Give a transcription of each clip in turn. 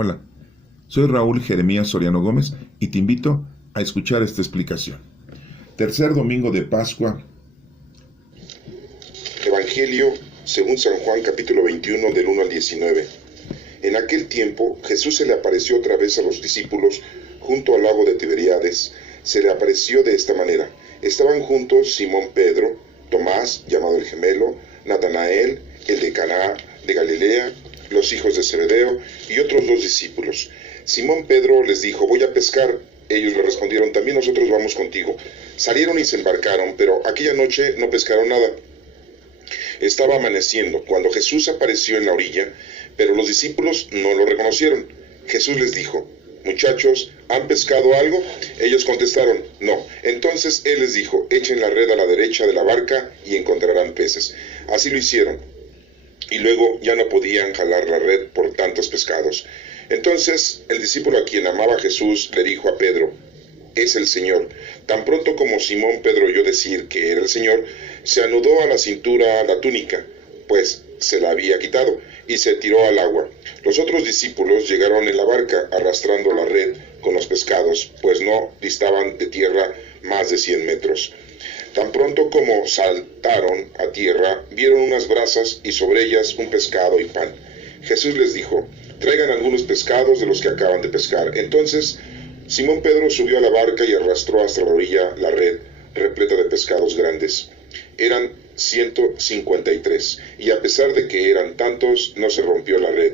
Hola, soy Raúl Jeremías Soriano Gómez y te invito a escuchar esta explicación. Tercer domingo de Pascua. Evangelio según San Juan capítulo 21 del 1 al 19. En aquel tiempo Jesús se le apareció otra vez a los discípulos junto al lago de Tiberíades. Se le apareció de esta manera. Estaban juntos Simón Pedro, Tomás, llamado el gemelo, Natanael, el de Caná de Galilea, los hijos de Zebedeo y otros dos discípulos. Simón Pedro les dijo: voy a pescar. Ellos le respondieron: también nosotros vamos contigo. Salieron y se embarcaron, pero aquella noche no pescaron nada. Estaba amaneciendo cuando Jesús apareció en la orilla, pero los discípulos no lo reconocieron. Jesús les dijo: muchachos, ¿han pescado algo? Ellos contestaron: no. Entonces él les dijo: echen la red a la derecha de la barca y encontrarán peces. Así lo hicieron, y luego ya no podían jalar la red por tantos pescados. Entonces el discípulo a quien amaba Jesús le dijo a Pedro: es el Señor. Tan pronto como Simón Pedro oyó decir que era el Señor, se anudó a la cintura la túnica, pues se la había quitado, y se tiró al agua. Los otros discípulos llegaron en la barca arrastrando la red con los pescados, pues no distaban de tierra más de 100 metros. Tan pronto como saltaron a tierra, vieron unas brasas y sobre ellas un pescado y pan. Jesús les dijo: traigan algunos pescados de los que acaban de pescar. Entonces Simón Pedro subió a la barca y arrastró hasta la orilla la red repleta de pescados grandes. Eran 153, y a pesar de que eran tantos, no se rompió la red.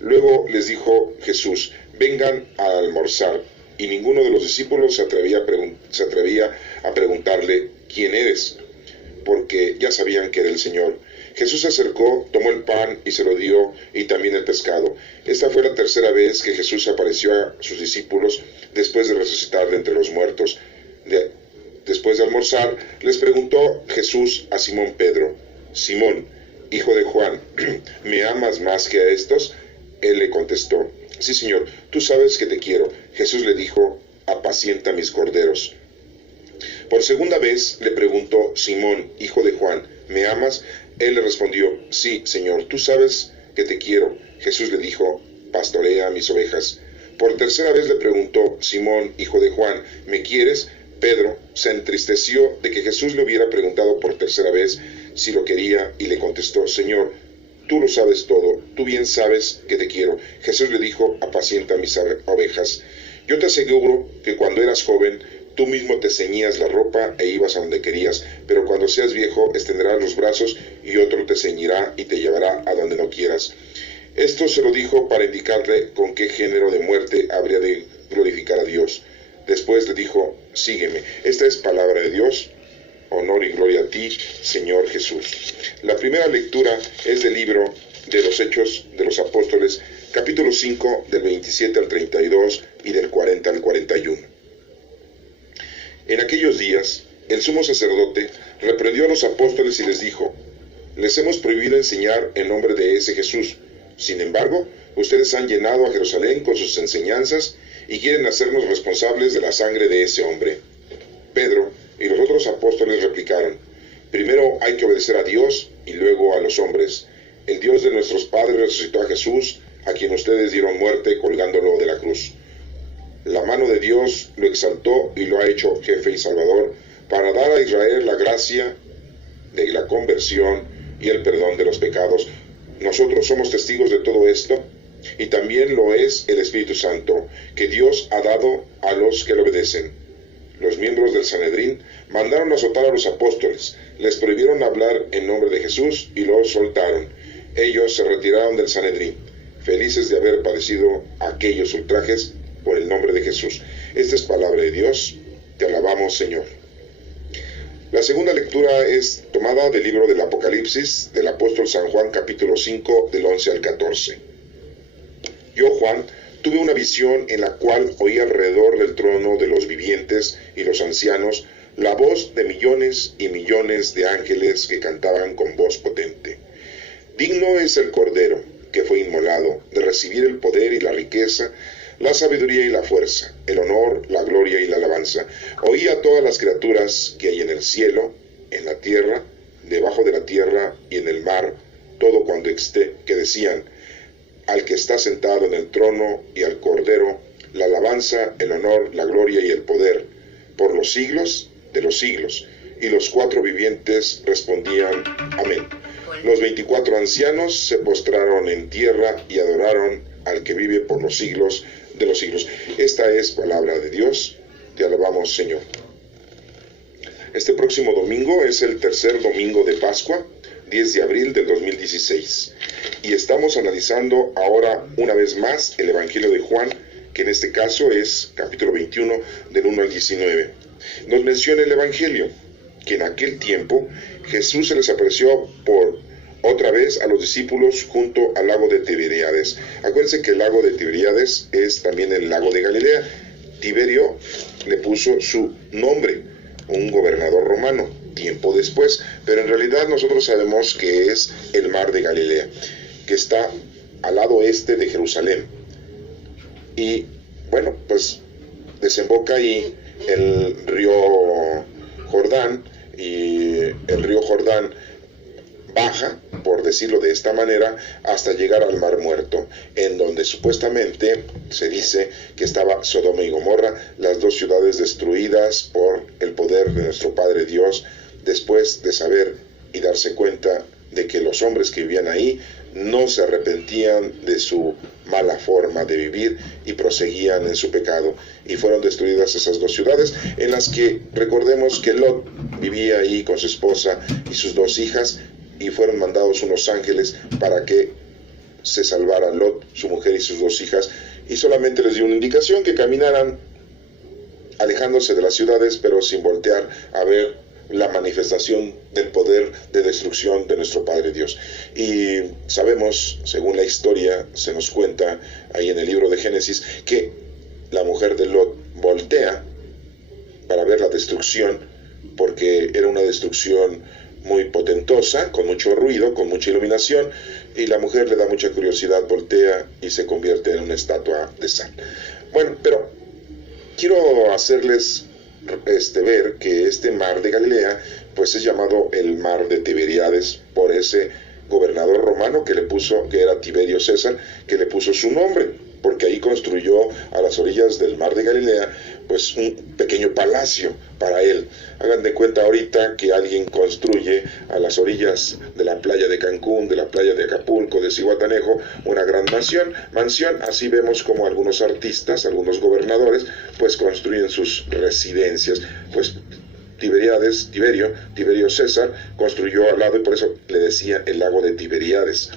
Luego les dijo Jesús: vengan a almorzar. Y ninguno de los discípulos se atrevía a preguntarle: ¿quién eres? Porque ya sabían que era el Señor. Jesús se acercó, tomó el pan y se lo dio, y también el pescado. Esta fue la tercera vez que Jesús se apareció a sus discípulos después de resucitar de entre los muertos. Después de almorzar, les preguntó Jesús a Simón Pedro: Simón, hijo de Juan, ¿me amas más que a estos? Él le contestó: sí, Señor, tú sabes que te quiero. Jesús le dijo: apacienta mis corderos. Por segunda vez le preguntó Simón, hijo de Juan: ¿me amas? Él le respondió: sí, Señor, tú sabes que te quiero. Jesús le dijo: pastorea mis ovejas. Por tercera vez le preguntó Simón, hijo de Juan: ¿me quieres? Pedro se entristeció de que Jesús le hubiera preguntado por tercera vez si lo quería, y le contestó: Señor, tú lo sabes todo, tú bien sabes que te quiero. Jesús le dijo: apacienta mis ovejas. Yo te aseguro que cuando eras joven, tú mismo te ceñías la ropa e ibas a donde querías, pero cuando seas viejo, extenderás los brazos y otro te ceñirá y te llevará a donde no quieras. Esto se lo dijo para indicarle con qué género de muerte habría de glorificar a Dios. Después le dijo: sígueme. Esta es palabra de Dios. Honor y gloria a ti, Señor Jesús. La primera lectura es del libro de los Hechos de los Apóstoles, capítulo 5, del 27 al 32 y del 40 al 41. En aquellos días, el sumo sacerdote reprendió a los apóstoles y les dijo: les hemos prohibido enseñar en nombre de ese Jesús. Sin embargo, ustedes han llenado a Jerusalén con sus enseñanzas y quieren hacernos responsables de la sangre de ese hombre. Pedro y los otros apóstoles replicaron: primero hay que obedecer a Dios y luego a los hombres. El Dios de nuestros padres resucitó a Jesús, a quien ustedes dieron muerte colgándolo de la cruz. La mano de Dios lo exaltó y lo ha hecho jefe y salvador para dar a Israel la gracia de la conversión y el perdón de los pecados. Nosotros somos testigos de todo esto, y también lo es el Espíritu Santo, que Dios ha dado a los que le obedecen. Los miembros del Sanedrín mandaron azotar a los apóstoles, les prohibieron hablar en nombre de Jesús y los soltaron. Ellos se retiraron del Sanedrín, felices de haber padecido aquellos ultrajes por el nombre de Jesús. Esta es palabra de Dios. Te alabamos, Señor. La segunda lectura es tomada del libro del Apocalipsis del apóstol San Juan, capítulo 5, del 11 al 14. Yo, Juan, tuve una visión en la cual oí alrededor del trono de los vivientes y los ancianos la voz de millones y millones de ángeles que cantaban con voz potente: digno es el Cordero que fue inmolado de recibir el poder y la riqueza, la sabiduría y la fuerza, el honor, la gloria y la alabanza. Oí a todas las criaturas que hay en el cielo, en la tierra, debajo de la tierra y en el mar, todo cuando que decían: al que está sentado en el trono y al Cordero, la alabanza, el honor, la gloria y el poder, por los siglos de los siglos. Y los 4 vivientes respondían, amén. Los 24 ancianos se postraron en tierra y adoraron al que vive por los siglos de los siglos. Esta es palabra de Dios. Te alabamos, Señor. Este próximo domingo es el tercer domingo de Pascua, 10 de abril del 2016. Y estamos analizando ahora una vez más el Evangelio de Juan, que en este caso es capítulo 21 del 1 al 19. Nos menciona el Evangelio que en aquel tiempo Jesús se les apareció por otra vez a los discípulos junto al lago de Tiberíades. Acuérdense que el lago de Tiberíades es también el lago de Galilea. Tiberio le puso su nombre, un gobernador romano, tiempo después, pero en realidad nosotros sabemos que es el mar de Galilea, que está al lado este de Jerusalén. Y bueno, pues desemboca ahí el río Jordán, y el río Jordán baja, por decirlo de esta manera, hasta llegar al Mar Muerto, en donde supuestamente se dice que estaba Sodoma y Gomorra, las 2 ciudades destruidas por el poder de nuestro Padre Dios, después de saber y darse cuenta de que los hombres que vivían ahí no se arrepentían de su mala forma de vivir y proseguían en su pecado. Y fueron destruidas esas 2 ciudades, en las que recordemos que Lot vivía ahí con su esposa y sus 2 hijas, y fueron mandados unos ángeles para que se salvaran Lot, su mujer y sus 2 hijas, y solamente les dio una indicación, que caminaran alejándose de las ciudades, pero sin voltear a ver la manifestación del poder de destrucción de nuestro Padre Dios. Y sabemos, según la historia se nos cuenta ahí en el libro de Génesis, que la mujer de Lot voltea para ver la destrucción, porque era una destrucción muy potentosa, con mucho ruido, con mucha iluminación, y la mujer le da mucha curiosidad, voltea y se convierte en una estatua de sal. Bueno, pero quiero hacerles ver que este mar de Galilea pues es llamado el mar de Tiberíades por ese gobernador romano que era Tiberio César, que le puso su nombre, porque ahí construyó a las orillas del mar de Galilea pues un pequeño palacio para él. Hagan de cuenta ahorita que alguien construye a las orillas de la playa de Cancún, de la playa de Acapulco, de Zihuatanejo, una gran mansión. Así vemos como algunos artistas, algunos gobernadores, pues construyen sus residencias. Pues Tiberio César construyó al lado, y por eso le decía el lago de Tiberíades.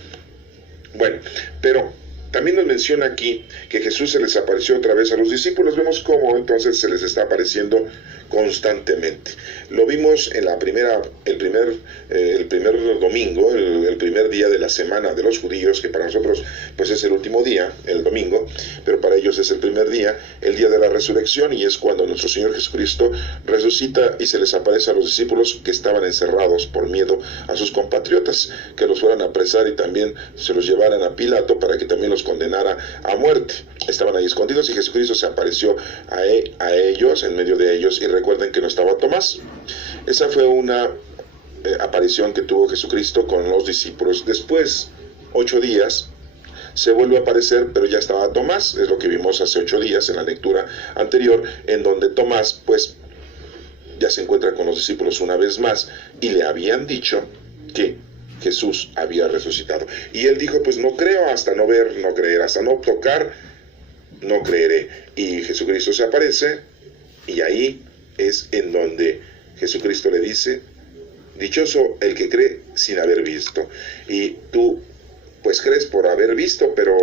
Bueno, pero también nos menciona aquí que Jesús se les apareció otra vez a los discípulos. Vemos cómo entonces se les está apareciendo constantemente. Lo vimos en el primer domingo, el primer día de la semana de los judíos, que para nosotros pues es el último día, el domingo, pero para ellos es el primer día, el día de la resurrección, y es cuando nuestro Señor Jesucristo resucita y se les aparece a los discípulos que estaban encerrados por miedo a sus compatriotas, que los fueran a apresar y también se los llevaran a Pilato para que también los condenara a muerte. Estaban ahí escondidos y Jesucristo se apareció a ellos, en medio de ellos, y recuerden que no estaba Tomás. Esa fue una aparición que tuvo Jesucristo con los discípulos. Después, 8 días, se vuelve a aparecer, pero ya estaba Tomás. Es lo que vimos hace 8 días en la lectura anterior, en donde Tomás pues ya se encuentra con los discípulos una vez más, y le habían dicho que Jesús había resucitado. Y él dijo, pues no creo, hasta no ver, no creer, hasta no tocar, no creeré. Y Jesucristo se aparece, y ahí es en donde Jesucristo le dice, dichoso el que cree sin haber visto. Y tú pues crees por haber visto, pero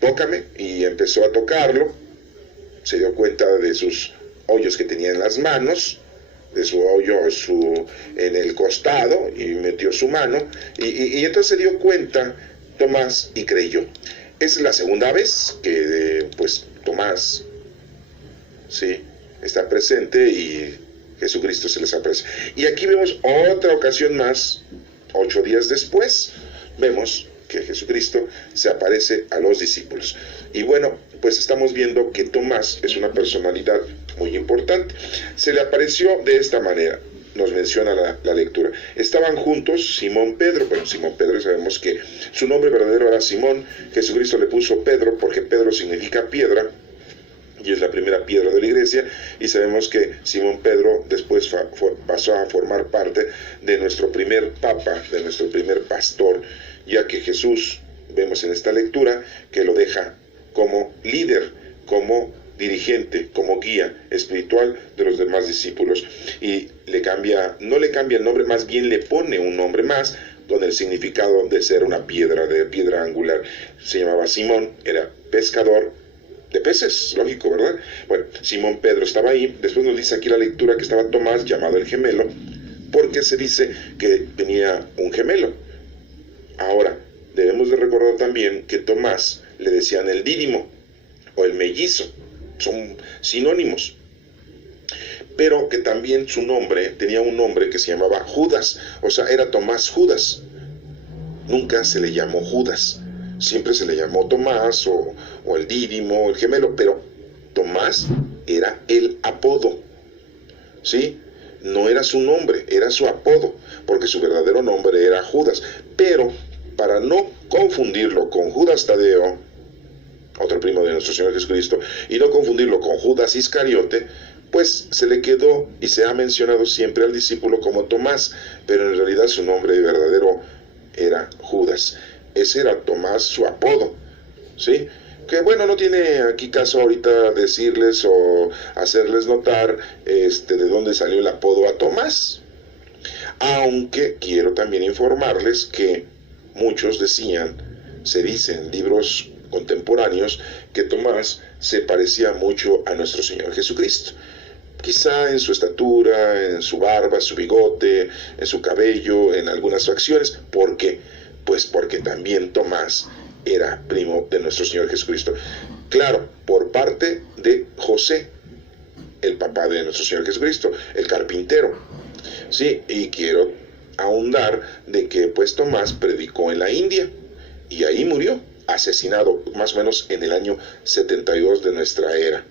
tócame. Y empezó a tocarlo, se dio cuenta de sus hoyos que tenía en las manos, de su hoyo en el costado, y metió su mano, y entonces se dio cuenta Tomás y creyó. Es la segunda vez que pues Tomás está presente y Jesucristo se les aparece. Y aquí vemos otra ocasión más, 8 días después, vemos que Jesucristo se aparece a los discípulos. Y bueno, pues estamos viendo que Tomás es una personalidad muy importante. Se le apareció de esta manera. nos menciona la lectura. Estaban juntos Simón Pedro. Bueno, Simón Pedro sabemos que su nombre verdadero era Simón. Jesucristo le puso Pedro porque Pedro significa piedra y es la primera piedra de la iglesia, y sabemos que Simón Pedro después pasó a formar parte de nuestro primer papa, de nuestro primer pastor, ya que Jesús, vemos en esta lectura, que lo deja como líder, como dirigente, como guía espiritual de los demás discípulos, y no le cambia el nombre, más bien le pone un nombre más con el significado de ser una piedra, de piedra angular. Se llamaba Simón, era pescador de peces, lógico, ¿verdad? Bueno, Simón Pedro estaba ahí. Después nos dice aquí la lectura que estaba Tomás, llamado el gemelo, porque se dice que tenía un gemelo. Ahora, debemos de recordar también que Tomás le decían el dídimo o el mellizo, son sinónimos, pero que también su nombre, tenía un nombre que se llamaba Judas, o sea, era Tomás Judas. Nunca se le llamó Judas, siempre se le llamó Tomás o el dídimo, el gemelo, pero Tomás era el apodo, ¿sí? No era su nombre, era su apodo, porque su verdadero nombre era Judas. Pero para no confundirlo con Judas Tadeo, otro primo de nuestro Señor Jesucristo, y no confundirlo con Judas Iscariote, pues se le quedó y se ha mencionado siempre al discípulo como Tomás, pero en realidad su nombre verdadero era Judas. Ese era Tomás, su apodo, ¿sí? Que bueno, no tiene aquí caso ahorita decirles o hacerles notar de dónde salió el apodo a Tomás, aunque quiero también informarles que muchos se dice en libros contemporáneos que Tomás se parecía mucho a nuestro Señor Jesucristo, quizá en su estatura, en su barba, su bigote, en su cabello, en algunas facciones. ¿Por qué? Pues porque también Tomás era primo de nuestro Señor Jesucristo. Claro, por parte de José, el papá de nuestro Señor Jesucristo, el carpintero. Sí, y quiero ahondar de que pues Tomás predicó en la India y ahí murió, asesinado más o menos en el año 72 de nuestra era.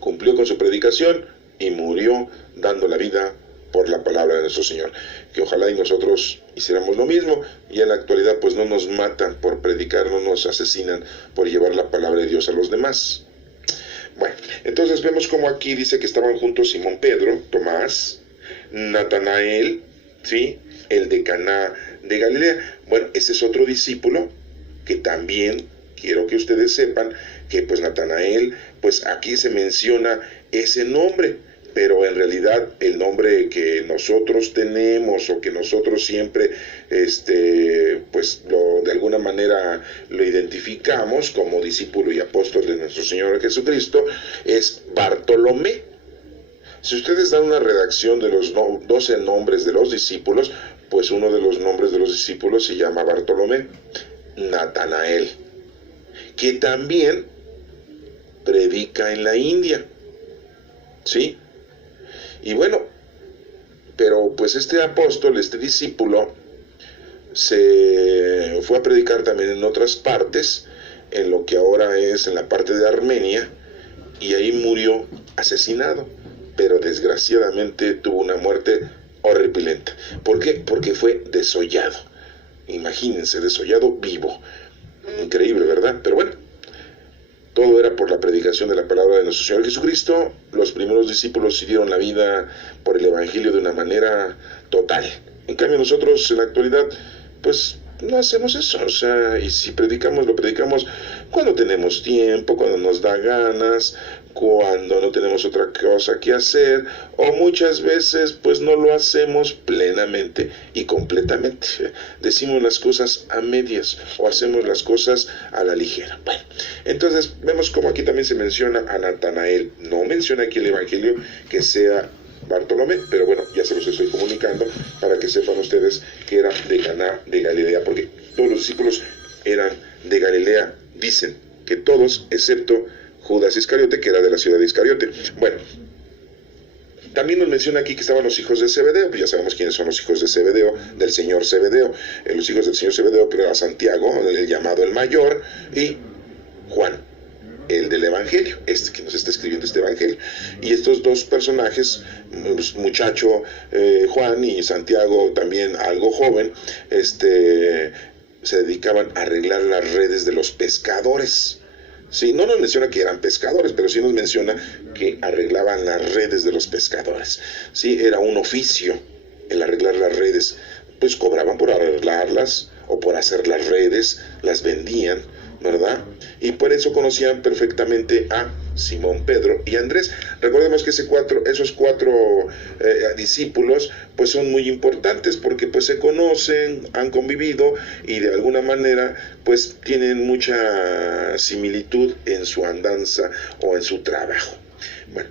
Cumplió con su predicación y murió dando la vida por la palabra de nuestro Señor. Que ojalá y nosotros hiciéramos lo mismo, y en la actualidad pues no nos matan por predicar, no nos asesinan por llevar la palabra de Dios a los demás. Bueno, entonces vemos como aquí dice que estaban juntos Simón Pedro, Tomás, Natanael, ¿sí?, el de Caná de Galilea. Bueno, ese es otro discípulo que también quiero que ustedes sepan que pues Natanael, pues aquí se menciona ese nombre, pero en realidad el nombre que nosotros tenemos o que nosotros siempre pues de alguna manera lo identificamos como discípulo y apóstol de nuestro Señor Jesucristo es Bartolomé. Si ustedes dan una redacción de los 12 nombres de los discípulos, pues uno de los nombres de los discípulos se llama Bartolomé. Natanael, que también predica en la India, ¿sí? Y bueno, pero pues este apóstol, este discípulo, se fue a predicar también en otras partes, en lo que ahora es en la parte de Armenia, y ahí murió asesinado, pero desgraciadamente tuvo una muerte horripilante. ¿Por qué? Porque fue desollado. Imagínense, desollado vivo. Increíble, ¿verdad? Pero bueno, todo era por la predicación de la palabra de nuestro Señor Jesucristo. Los primeros discípulos sí dieron la vida por el Evangelio de una manera total. En cambio nosotros en la actualidad, pues no hacemos eso. O sea, y si predicamos, lo predicamos cuando tenemos tiempo, cuando nos da ganas, cuando no tenemos otra cosa que hacer, o muchas veces pues no lo hacemos plenamente y completamente. Decimos las cosas a medias o hacemos las cosas a la ligera. Bueno, entonces vemos como aquí también se menciona a Natanael. No menciona aquí el Evangelio que sea Bartolomé, pero bueno, ya se los estoy comunicando para que sepan ustedes que era de Caná de Galilea, porque todos los discípulos eran de Galilea, dicen que todos excepto Judas Iscariote, que era de la ciudad de Iscariote. Bueno, también nos menciona aquí que estaban los hijos de Zebedeo, pues ya sabemos quiénes son los hijos de Zebedeo, del señor Zebedeo. Los hijos del señor Zebedeo, pero era Santiago, el llamado el mayor, y Juan. el del Evangelio, este que nos está escribiendo este Evangelio. Y estos dos personajes, muchacho Juan y Santiago, también algo joven, se dedicaban a arreglar las redes de los pescadores. Sí, no nos menciona que eran pescadores, pero sí nos menciona que arreglaban las redes de los pescadores. Sí, era un oficio el arreglar las redes. Pues cobraban por arreglarlas o por hacer las redes, las vendían, ¿verdad? Y por eso conocían perfectamente a Simón, Pedro y Andrés. Recordemos que esos cuatro discípulos pues son muy importantes porque pues se conocen, han convivido y de alguna manera pues tienen mucha similitud en su andanza o en su trabajo. Bueno,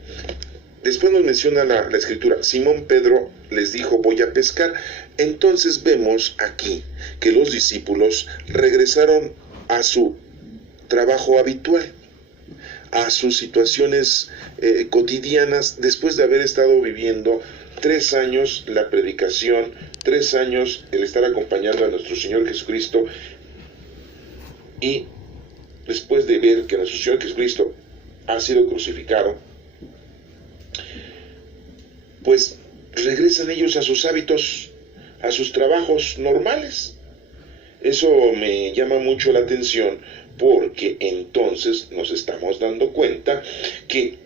después nos menciona la escritura, Simón Pedro les dijo, voy a pescar. Entonces vemos aquí que los discípulos regresaron a su trabajo habitual, a sus situaciones cotidianas, después de haber estado viviendo 3 años la predicación, 3 años el estar acompañando a nuestro Señor Jesucristo, y después de ver que nuestro Señor Jesucristo ha sido crucificado, pues regresan ellos a sus hábitos, a sus trabajos normales. Eso me llama mucho la atención porque entonces nos estamos dando cuenta que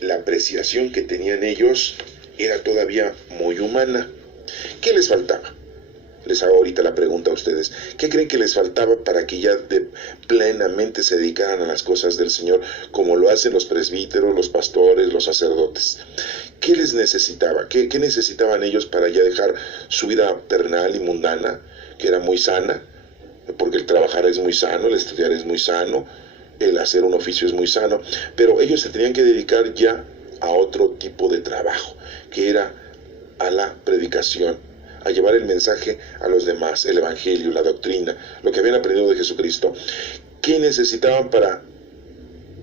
la apreciación que tenían ellos era todavía muy humana. ¿Qué les faltaba? Les hago ahorita la pregunta a ustedes. ¿Qué creen que les faltaba para que ya plenamente se dedicaran a las cosas del Señor como lo hacen los presbíteros, los pastores, los sacerdotes? ¿Qué les necesitaba? ¿Qué necesitaban ellos para ya dejar su vida terrenal y mundana, que era muy sana? Porque el trabajar es muy sano, el estudiar es muy sano, el hacer un oficio es muy sano, pero ellos se tenían que dedicar ya a otro tipo de trabajo, que era a la predicación, a llevar el mensaje a los demás, el evangelio, la doctrina, lo que habían aprendido de Jesucristo. ¿Qué necesitaban para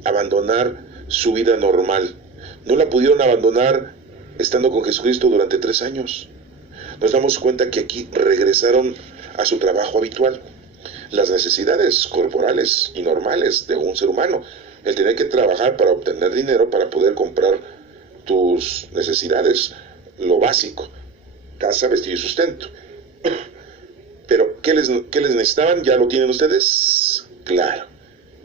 abandonar su vida normal? No la pudieron abandonar estando con Jesucristo durante 3 años. Nos damos cuenta que aquí regresaron a su trabajo habitual. Las necesidades corporales y normales de un ser humano, el tener que trabajar para obtener dinero para poder comprar tus necesidades, lo básico, casa, vestido y sustento. Pero ¿qué les necesitaban? ¿Ya lo tienen ustedes? Claro,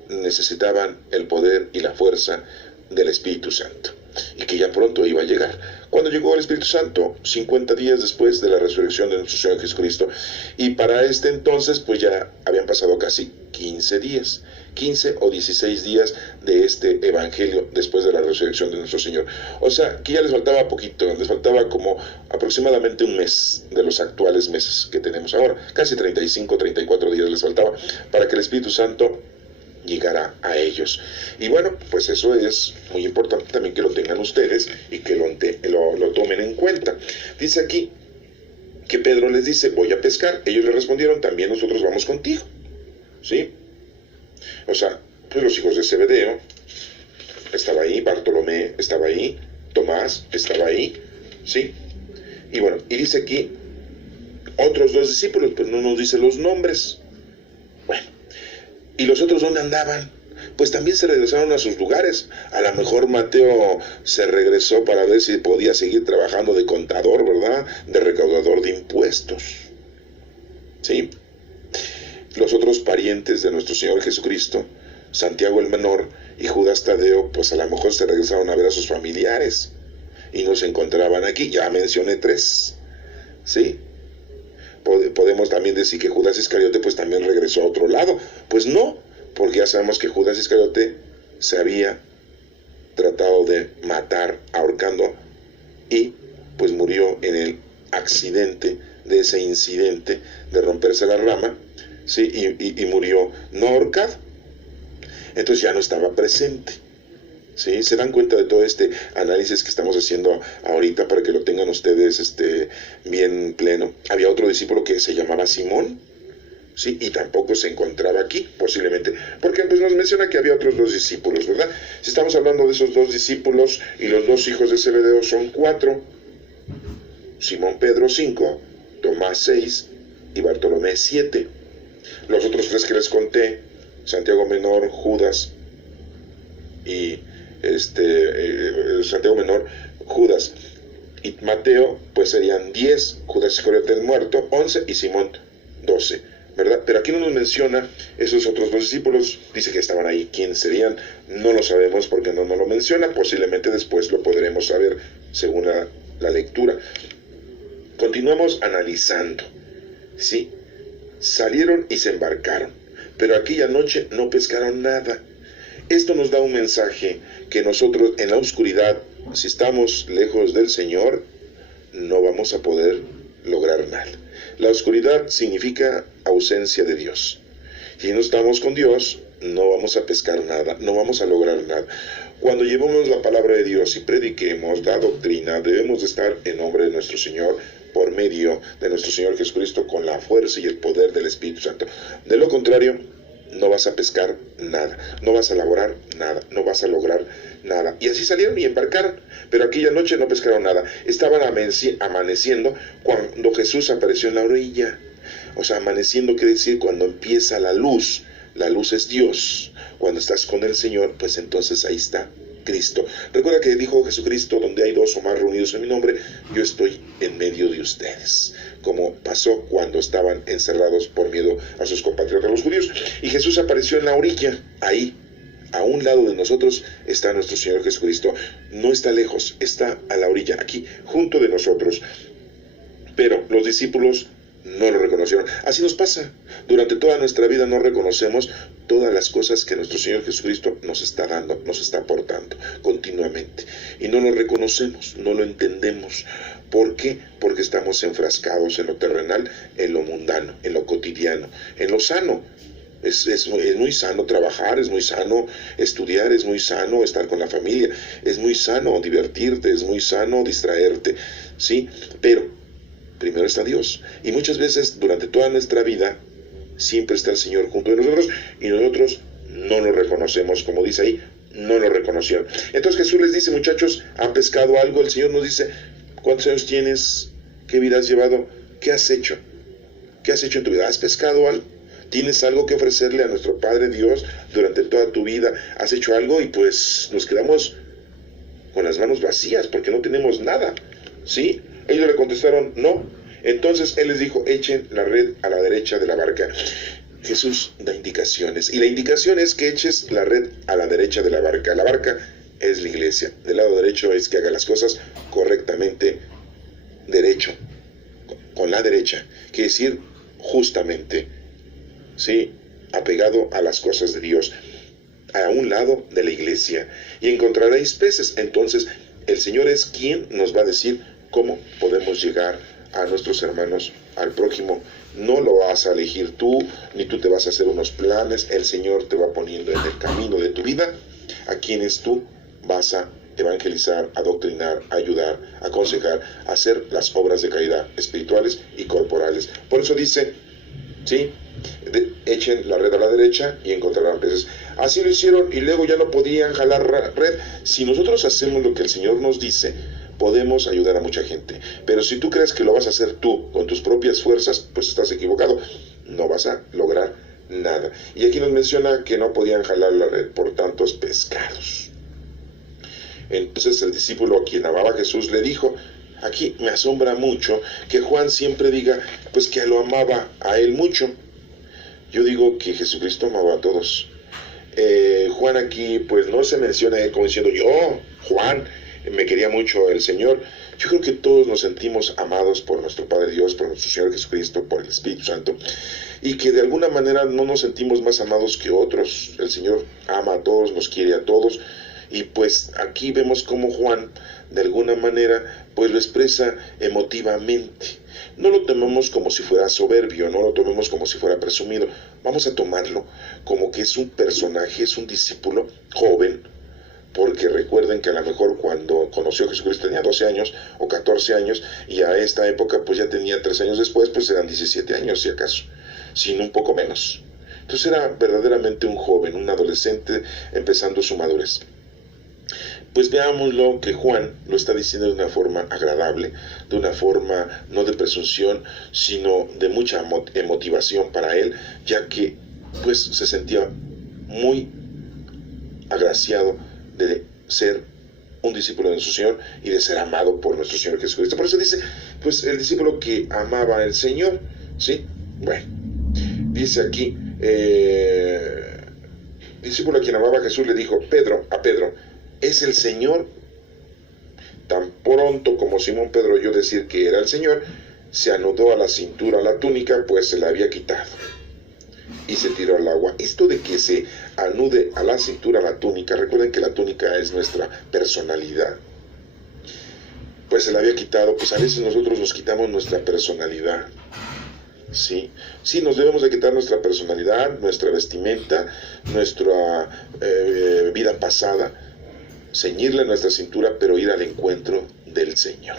necesitaban el poder y la fuerza del Espíritu Santo, y que ya pronto iba a llegar. Cuando llegó el Espíritu Santo, 50 días después de la resurrección de nuestro Señor Jesucristo, y para este entonces pues ya habían pasado casi 15 días, 15 o 16 días de este evangelio después de la resurrección de nuestro Señor. O sea, que ya les faltaba poquito, les faltaba como aproximadamente un mes de los actuales meses que tenemos ahora, casi 35, 34 días les faltaba para que el Espíritu Santo llegara a ellos. Y bueno, pues eso es muy importante también que lo tengan ustedes y que lo tomen en cuenta. Dice aquí que Pedro les dice, voy a pescar. Ellos le respondieron, también nosotros vamos contigo. ¿Sí? O sea, pues los hijos de Zebedeo estaba ahí, Bartolomé estaba ahí, Tomás estaba ahí, ¿sí? Y bueno, y dice aquí otros 2 discípulos, pero no nos dice los nombres. Bueno, ¿y los otros dónde andaban? Pues también se regresaron a sus lugares. A lo mejor Mateo se regresó para ver si podía seguir trabajando de contador, ¿verdad? De recaudador de impuestos. ¿Sí? Los otros parientes de nuestro Señor Jesucristo, Santiago el menor y Judas Tadeo, pues a lo mejor se regresaron a ver a sus familiares y no se encontraban aquí. Ya mencioné 3. ¿Sí? Podemos también decir que Judas Iscariote pues también regresó a otro lado. Pues no, porque ya sabemos que Judas Iscariote se había tratado de matar ahorcando y pues murió en el accidente de ese incidente de romperse la rama, ¿sí? y murió no ahorcado. Entonces ya no estaba presente. ¿Sí? Se dan cuenta de todo este análisis que estamos haciendo ahorita para que lo tengan ustedes bien pleno. Había otro discípulo que se llamaba Simón, ¿sí? Y tampoco se encontraba aquí, posiblemente, porque pues nos menciona que había otros 2 discípulos, ¿verdad? Si estamos hablando de esos 2 discípulos y los 2 hijos de Zebedeo son 4, Simón Pedro 5, Tomás 6 y Bartolomé 7. Los otros 3 que les conté, Santiago menor, Judas y Santiago menor, Judas y Mateo, pues serían 10, Judas Iscariote el muerto, 11 y Simón 12, ¿verdad? Pero aquí no nos menciona esos otros dos discípulos, dice que estaban ahí. ¿Quiénes serían? No lo sabemos porque no nos lo menciona, posiblemente después lo podremos saber según la lectura. Continuamos analizando, ¿sí? Salieron y se embarcaron, pero aquella noche no pescaron nada. Esto nos da un mensaje que nosotros en la oscuridad, si estamos lejos del Señor, no vamos a poder lograr nada. La oscuridad significa ausencia de Dios. Si no estamos con Dios, no vamos a pescar nada, no vamos a lograr nada. Cuando llevamos la palabra de Dios y prediquemos la doctrina, debemos de estar en nombre de nuestro Señor, por medio de nuestro Señor Jesucristo, con la fuerza y el poder del Espíritu Santo. De lo contrario, no vas a pescar nada, no vas a elaborar nada, no vas a lograr nada. Y así salieron y embarcaron, pero aquella noche no pescaron nada. Estaban amaneciendo cuando Jesús apareció en la orilla. O sea, amaneciendo quiere decir cuando empieza la luz. La luz es Dios. Cuando estás con el Señor, pues entonces ahí está Cristo. Recuerda que dijo Jesucristo, donde hay dos o más reunidos en mi nombre, yo estoy en medio de ustedes, como pasó cuando estaban encerrados por miedo a sus compatriotas los judíos. Y Jesús apareció en la orilla, ahí, a un lado de nosotros está nuestro Señor Jesucristo. No está lejos, está a la orilla, aquí, junto de nosotros. Pero los discípulos no lo reconocieron. Así nos pasa. Durante toda nuestra vida no reconocemos todas las cosas que nuestro Señor Jesucristo nos está dando, nos está aportando continuamente. Y no lo reconocemos, no lo entendemos. ¿Por qué? Porque estamos enfrascados en lo terrenal, en lo mundano, en lo cotidiano, en lo sano. Es muy sano trabajar, es muy sano estudiar, es muy sano estar con la familia, es muy sano divertirte, es muy sano distraerte, ¿sí? Pero primero está Dios. Y muchas veces durante toda nuestra vida siempre está el Señor junto de nosotros y nosotros no lo reconocemos, como dice ahí, no lo reconocieron. Entonces Jesús les dice, muchachos, ¿han pescado algo? El Señor nos dice, ¿cuántos años tienes? ¿Qué vida has llevado? ¿Qué has hecho? ¿Qué has hecho en tu vida? ¿Has pescado algo? ¿Tienes algo que ofrecerle a nuestro Padre Dios durante toda tu vida? ¿Has hecho algo? Y pues nos quedamos con las manos vacías porque no tenemos nada, ¿sí? Ellos le contestaron, no. Entonces Él les dijo, echen la red a la derecha de la barca. Jesús da indicaciones, y la indicación es que eches la red a la derecha de la barca. La barca es la iglesia. Del lado derecho es que haga las cosas correctamente, derecho, con la derecha. Quiere decir justamente, ¿sí? Apegado a las cosas de Dios, a un lado de la iglesia, y encontraréis peces. Entonces el Señor es quien nos va a decir cómo podemos llegar a nuestros hermanos, al prójimo. No lo vas a elegir tú, ni tú te vas a hacer unos planes. El Señor te va poniendo en el camino de tu vida a quienes tú vas a evangelizar, adoctrinar, ayudar, aconsejar, hacer las obras de caridad espirituales y corporales. Por eso dice, ¿sí? Echen la red a la derecha y encontrarán peces. Así lo hicieron y luego ya no podían jalar red. Si nosotros hacemos lo que el Señor nos dice, podemos ayudar a mucha gente. Pero si tú crees que lo vas a hacer tú con tus propias fuerzas, pues estás equivocado. No vas a lograr nada. Y aquí nos menciona que no podían jalar la red por tantos pescados. Entonces el discípulo a quien amaba a Jesús le dijo, aquí me asombra mucho que Juan siempre diga, pues que lo amaba a él mucho. Yo digo que Jesucristo amaba a todos. Juan aquí pues no se menciona a él como diciendo, yo, Juan, me quería mucho el Señor. Yo creo que todos nos sentimos amados por nuestro Padre Dios, por nuestro Señor Jesucristo, por el Espíritu Santo, y que de alguna manera no nos sentimos más amados que otros. El Señor ama a todos, nos quiere a todos, y pues aquí vemos cómo Juan de alguna manera pues lo expresa emotivamente. No lo tomemos como si fuera soberbio, no lo tomemos como si fuera presumido. Vamos a tomarlo como que es un personaje, es un discípulo joven, porque recuerden que a lo mejor cuando conoció a Jesucristo tenía 12 años o 14 años, y a esta época pues ya tenía 3 años después, pues eran 17 años si acaso, sin un poco menos. Entonces era verdaderamente un joven, un adolescente empezando su madurez. Pues veámoslo que Juan lo está diciendo de una forma agradable, de una forma no de presunción, sino de mucha motivación para él, ya que pues se sentía muy agraciado de ser un discípulo de nuestro Señor y de ser amado por nuestro Señor Jesucristo. Por eso dice, pues el discípulo que amaba al Señor, ¿sí? Bueno, dice aquí, discípulo a quien amaba a Jesús le dijo, a Pedro, ¿es el Señor? Tan pronto como Simón Pedro oyó decir que era el Señor, se anudó a la cintura la túnica, pues se la había quitado, y se tiró al agua. Esto de que se anude a la cintura la túnica, recuerden que la túnica es nuestra personalidad, pues se la había quitado. Pues a veces nosotros nos quitamos nuestra personalidad, ¿sí? Sí, nos debemos de quitar nuestra personalidad, nuestra vestimenta, nuestra vida pasada, ceñirle nuestra cintura, pero ir al encuentro del Señor,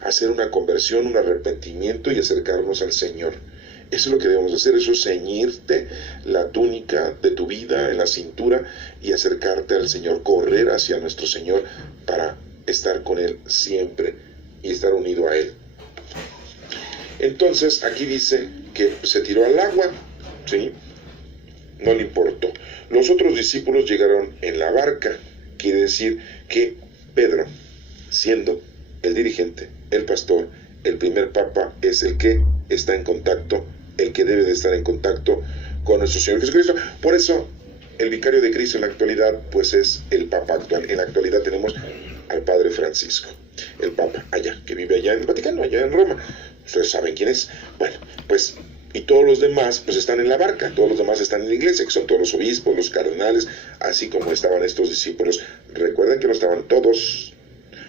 hacer una conversión, un arrepentimiento y acercarnos al Señor. Eso es lo que debemos hacer, eso es ceñirte la túnica de tu vida en la cintura y acercarte al Señor, correr hacia nuestro Señor para estar con Él siempre y estar unido a Él. Entonces aquí dice que se tiró al agua, ¿sí? No le importó. Los otros discípulos llegaron en la barca, quiere decir que Pedro, siendo el dirigente, el pastor, el primer papa, es el que está en contacto, el que debe de estar en contacto con nuestro Señor Jesucristo. Por eso el vicario de Cristo en la actualidad pues es el papa actual. En la actualidad tenemos al padre Francisco, el papa allá, que vive allá en el Vaticano, allá en Roma. Ustedes saben quién es. Bueno, pues, y todos los demás pues están en la barca, todos los demás están en la iglesia, que son todos los obispos, los cardenales, así como estaban estos discípulos. Recuerden que no estaban todos,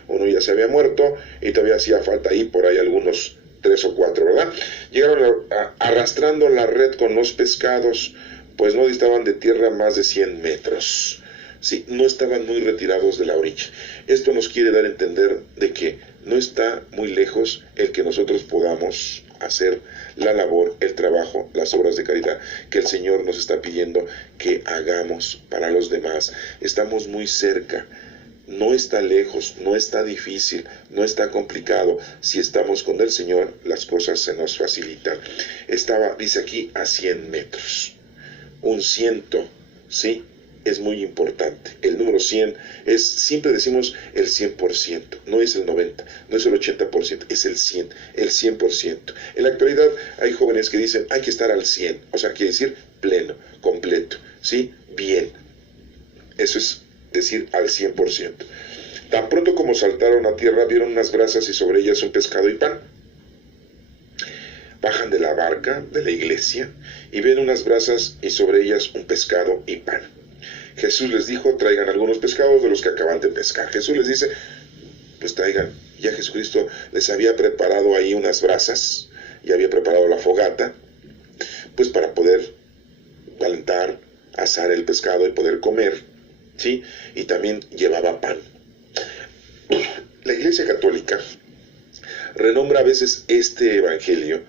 uno ya se había muerto y todavía hacía falta ahí por ahí algunos 3 o 4, ¿verdad? Llegaron arrastrando la red con los pescados, pues no distaban de tierra más de 100 metros. Sí, no estaban muy retirados de la orilla. Esto nos quiere dar a entender de que no está muy lejos el que nosotros podamos hacer la labor, el trabajo, las obras de caridad que el Señor nos está pidiendo que hagamos para los demás. Estamos muy cerca. No está lejos, no está difícil, no está complicado. Si estamos con el Señor, las cosas se nos facilitan. Dice aquí, a 100 metros. Un 100, ¿sí? Es muy importante. El número 100 es, siempre decimos el 100%, no es el 90%, no es el 80%, es el 100%, el 100%. En la actualidad hay jóvenes que dicen, hay que estar al 100%, o sea, quiere decir pleno, completo, ¿sí? Bien. Eso es decir al 100%. Tan pronto como saltaron a tierra, vieron unas brasas y sobre ellas un pescado y pan. Bajan de la barca, de la iglesia, y ven unas brasas y sobre ellas un pescado y pan. Jesús les dijo, traigan algunos pescados de los que acaban de pescar. Jesús les dice, pues traigan. Ya Jesucristo les había preparado ahí unas brasas, y había preparado la fogata, pues para poder calentar, asar el pescado y poder comer, ¿sí? Y también llevaba pan. La Iglesia Católica renombra a veces este evangelio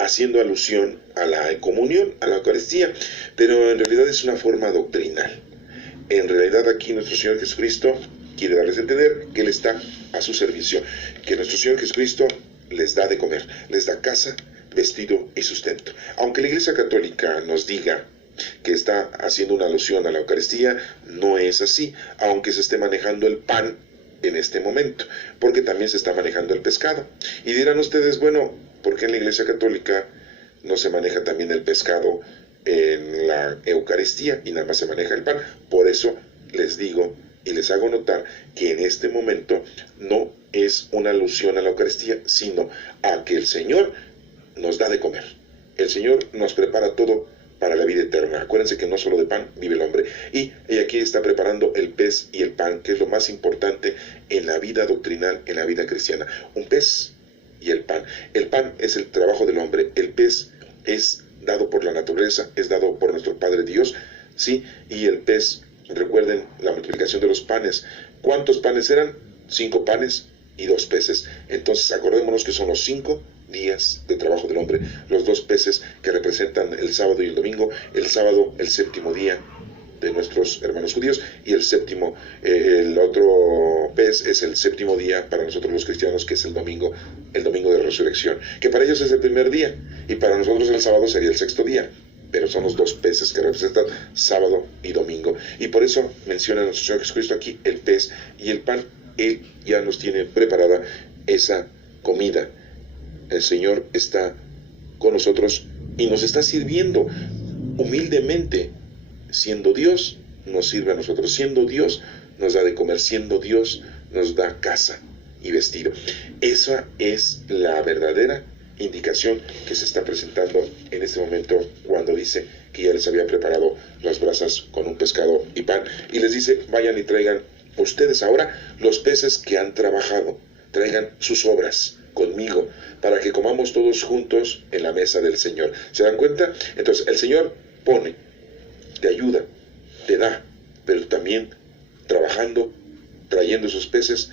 haciendo alusión a la comunión, a la Eucaristía, pero en realidad es una forma doctrinal. En realidad aquí nuestro Señor Jesucristo quiere darles a entender que Él está a su servicio, que nuestro Señor Jesucristo les da de comer, les da casa, vestido y sustento. Aunque la Iglesia Católica nos diga que está haciendo una alusión a la Eucaristía, no es así, aunque se esté manejando el pan en este momento, porque también se está manejando el pescado. Y dirán ustedes, bueno, ¿por qué en la Iglesia Católica no se maneja también el pescado en la Eucaristía y nada más se maneja el pan? Por eso les digo y les hago notar que en este momento no es una alusión a la Eucaristía, sino a que el Señor nos da de comer. El Señor nos prepara todo para la vida eterna. Acuérdense que no solo de pan vive el hombre. Y aquí está preparando el pez y el pan, que es lo más importante en la vida doctrinal, en la vida cristiana. Un pez y el pan. El pan es el trabajo del hombre. El pez es dado por la naturaleza, es dado por nuestro Padre Dios, ¿sí? Y el pez, recuerden la multiplicación de los panes. ¿Cuántos panes eran? 5 panes y 2 peces. Entonces acordémonos que son los 5 días de trabajo del hombre, los 2 peces que representan el sábado y el domingo. El sábado, el séptimo día de nuestros hermanos judíos, y el séptimo, el otro pez es el séptimo día para nosotros los cristianos, que es el domingo de resurrección, que para ellos es el primer día, y para nosotros el sábado sería el 6º día, pero son los 2 peces que representan sábado y domingo. Y por eso menciona nuestro Señor Jesucristo aquí el pez y el pan. Él ya nos tiene preparada esa comida. El Señor está con nosotros y nos está sirviendo humildemente. Siendo Dios, nos sirve a nosotros. Siendo Dios, nos da de comer. Siendo Dios, nos da casa y vestido. Esa es la verdadera indicación que se está presentando en este momento cuando dice que ya les había preparado las brasas con un pescado y pan, y les dice: vayan y traigan ustedes ahora los peces que han trabajado, traigan sus obras conmigo para que comamos todos juntos en la mesa del Señor. ¿Se dan cuenta? Entonces el Señor pone, te ayuda, te da, pero también trabajando, trayendo esos peces,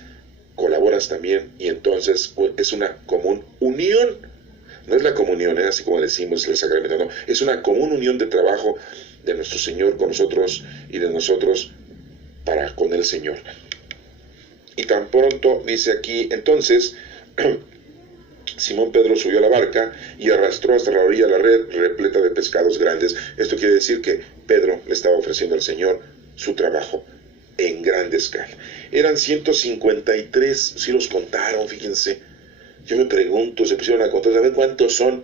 colaboras también, y entonces es una común unión. No es la comunión, así como decimos el sacramento, no, es una común unión de trabajo de nuestro Señor con nosotros y de nosotros para con el Señor. Y tan pronto dice aquí, entonces Simón Pedro subió a la barca y arrastró hasta la orilla la red repleta de pescados grandes. Esto quiere decir que Pedro le estaba ofreciendo al Señor su trabajo en grande escala. Eran 153, si los contaron, fíjense. Yo me pregunto, se pusieron a contar, a ver cuántos son.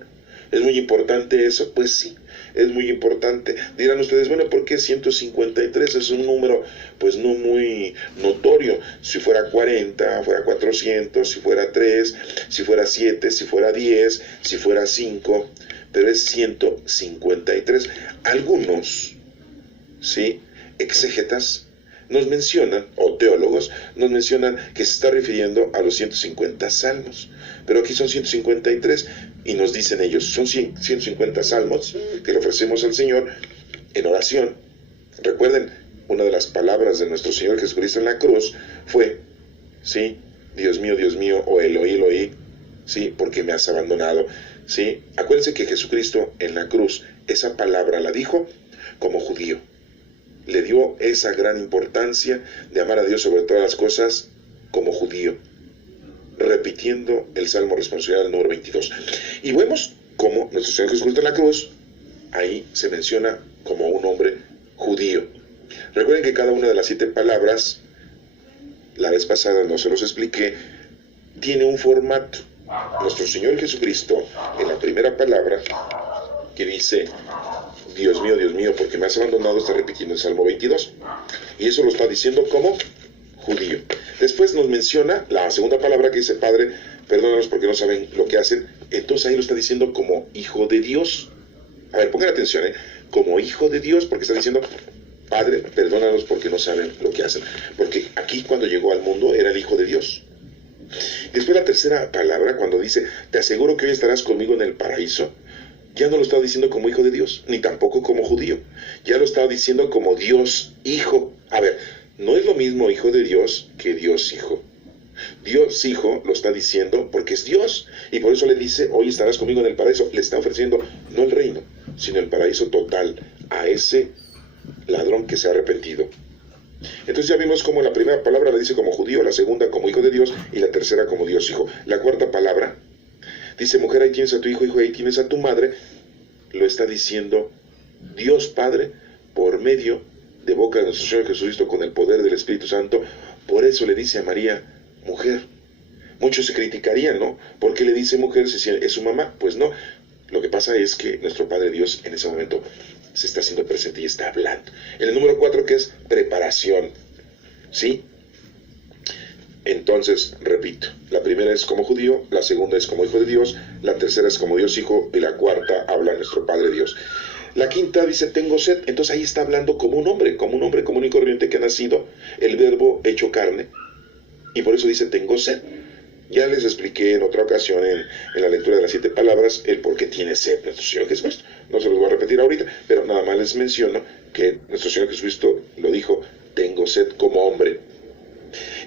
¿Es muy importante eso? Pues sí, es muy importante. Dirán ustedes, bueno, ¿por qué 153? Es un número pues no muy notorio. Si fuera 40, fuera 400, si fuera 3, si fuera 7, si fuera 10, si fuera 5, pero es 153. Algunos, ¿sí?, exégetas nos mencionan, o teólogos nos mencionan, que se está refiriendo a los 150 salmos, pero aquí son 153, y nos dicen ellos, son 150 salmos que le ofrecemos al Señor en oración. Recuerden, una de las palabras de nuestro Señor Jesucristo en la cruz fue, ¿sí?, Dios mío, o Eloí, Eloí, ¿sí?, porque me has abandonado, ¿sí? Acuérdense que Jesucristo en la cruz, esa palabra la dijo como judío. Le dio esa gran importancia de amar a Dios sobre todas las cosas como judío, repitiendo el Salmo responsorial número 22. Y vemos cómo nuestro Señor Jesucristo en la cruz, ahí se menciona como un hombre judío. Recuerden que cada una de las 7 palabras, la vez pasada no se los expliqué, tiene un formato. Nuestro Señor Jesucristo, en la primera palabra, que dice: Dios mío, porque me has abandonado, está repitiendo el Salmo 22. Y eso lo está diciendo como judío. Después nos menciona la segunda palabra que dice: Padre, perdónanos porque no saben lo que hacen. Entonces ahí lo está diciendo como hijo de Dios. A ver, pongan atención, como hijo de Dios, porque está diciendo: Padre, perdónanos porque no saben lo que hacen. Porque aquí cuando llegó al mundo era el hijo de Dios. Después la tercera palabra, cuando dice: te aseguro que hoy estarás conmigo en el paraíso, ya no lo estaba diciendo como hijo de Dios, ni tampoco como judío. Ya lo estaba diciendo como Dios Hijo. A ver, no es lo mismo hijo de Dios que Dios Hijo. Dios Hijo lo está diciendo porque es Dios, y por eso le dice: hoy estarás conmigo en el paraíso. Le está ofreciendo no el reino, sino el paraíso total a ese ladrón que se ha arrepentido. Entonces ya vimos cómo la primera palabra la dice como judío, la segunda como hijo de Dios, y la tercera como Dios Hijo. La cuarta palabra dice: mujer, ahí tienes a tu hijo, hijo, ahí tienes a tu madre. Lo está diciendo Dios Padre por medio de boca de nuestro Señor Jesucristo con el poder del Espíritu Santo. Por eso le dice a María, mujer. Muchos se criticarían, ¿no? ¿Por qué le dice mujer si es su mamá? Pues no. Lo que pasa es que nuestro Padre Dios en ese momento se está haciendo presente y está hablando. En el número 4, que es preparación, ¿sí? Entonces, repito, la primera es como judío, la segunda es como hijo de Dios, la tercera es como Dios Hijo, y la cuarta habla nuestro Padre Dios. La quinta dice: tengo sed. Entonces ahí está hablando como un hombre común y corriente que ha nacido, el verbo hecho carne, y por eso dice: tengo sed. Ya les expliqué en otra ocasión en la lectura de las 7 palabras el por qué tiene sed nuestro Señor Jesucristo. No se los voy a repetir ahorita, pero nada más les menciono que nuestro Señor Jesucristo lo dijo: tengo sed como hombre.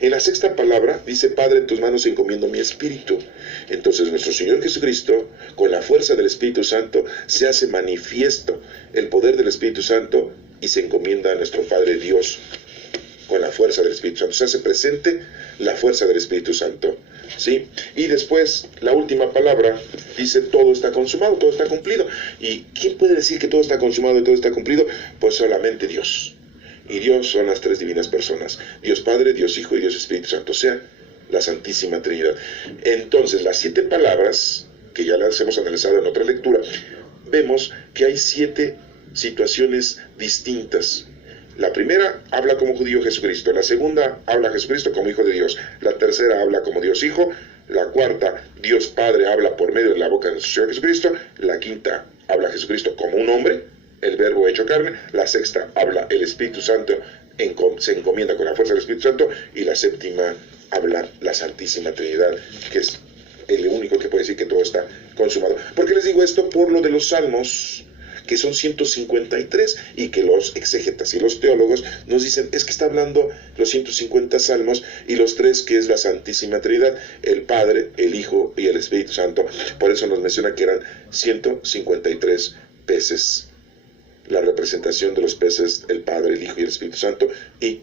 En la sexta palabra dice: Padre, en tus manos encomiendo mi espíritu. Entonces nuestro Señor Jesucristo, con la fuerza del Espíritu Santo, se hace manifiesto el poder del Espíritu Santo y se encomienda a nuestro Padre Dios con la fuerza del Espíritu Santo. Se hace presente la fuerza del Espíritu Santo, ¿sí? Y después, la última palabra dice: todo está consumado, todo está cumplido. ¿Y quién puede decir que todo está consumado y todo está cumplido? Pues solamente Dios. Y Dios son las tres divinas personas: Dios Padre, Dios Hijo y Dios Espíritu Santo, o sea, la Santísima Trinidad. Entonces, las 7 palabras, que ya las hemos analizado en otra lectura, vemos que hay 7 situaciones distintas. La primera habla como judío Jesucristo, la segunda habla Jesucristo como Hijo de Dios, la tercera habla como Dios Hijo, la cuarta Dios Padre habla por medio de la boca de nuestro Señor Jesucristo, la quinta habla Jesucristo como un hombre, el verbo hecho carne, la sexta habla el Espíritu Santo, se encomienda con la fuerza del Espíritu Santo, y la séptima habla la Santísima Trinidad, que es el único que puede decir que todo está consumado. ¿Por qué les digo esto? Por lo de los salmos, que son 153, y que los exégetas y los teólogos nos dicen: es que está hablando los 150 salmos y los 3 que es la Santísima Trinidad, el Padre, el Hijo y el Espíritu Santo. Por eso nos menciona que eran 153 peces, la representación de los peces, el Padre, el Hijo y el Espíritu Santo, y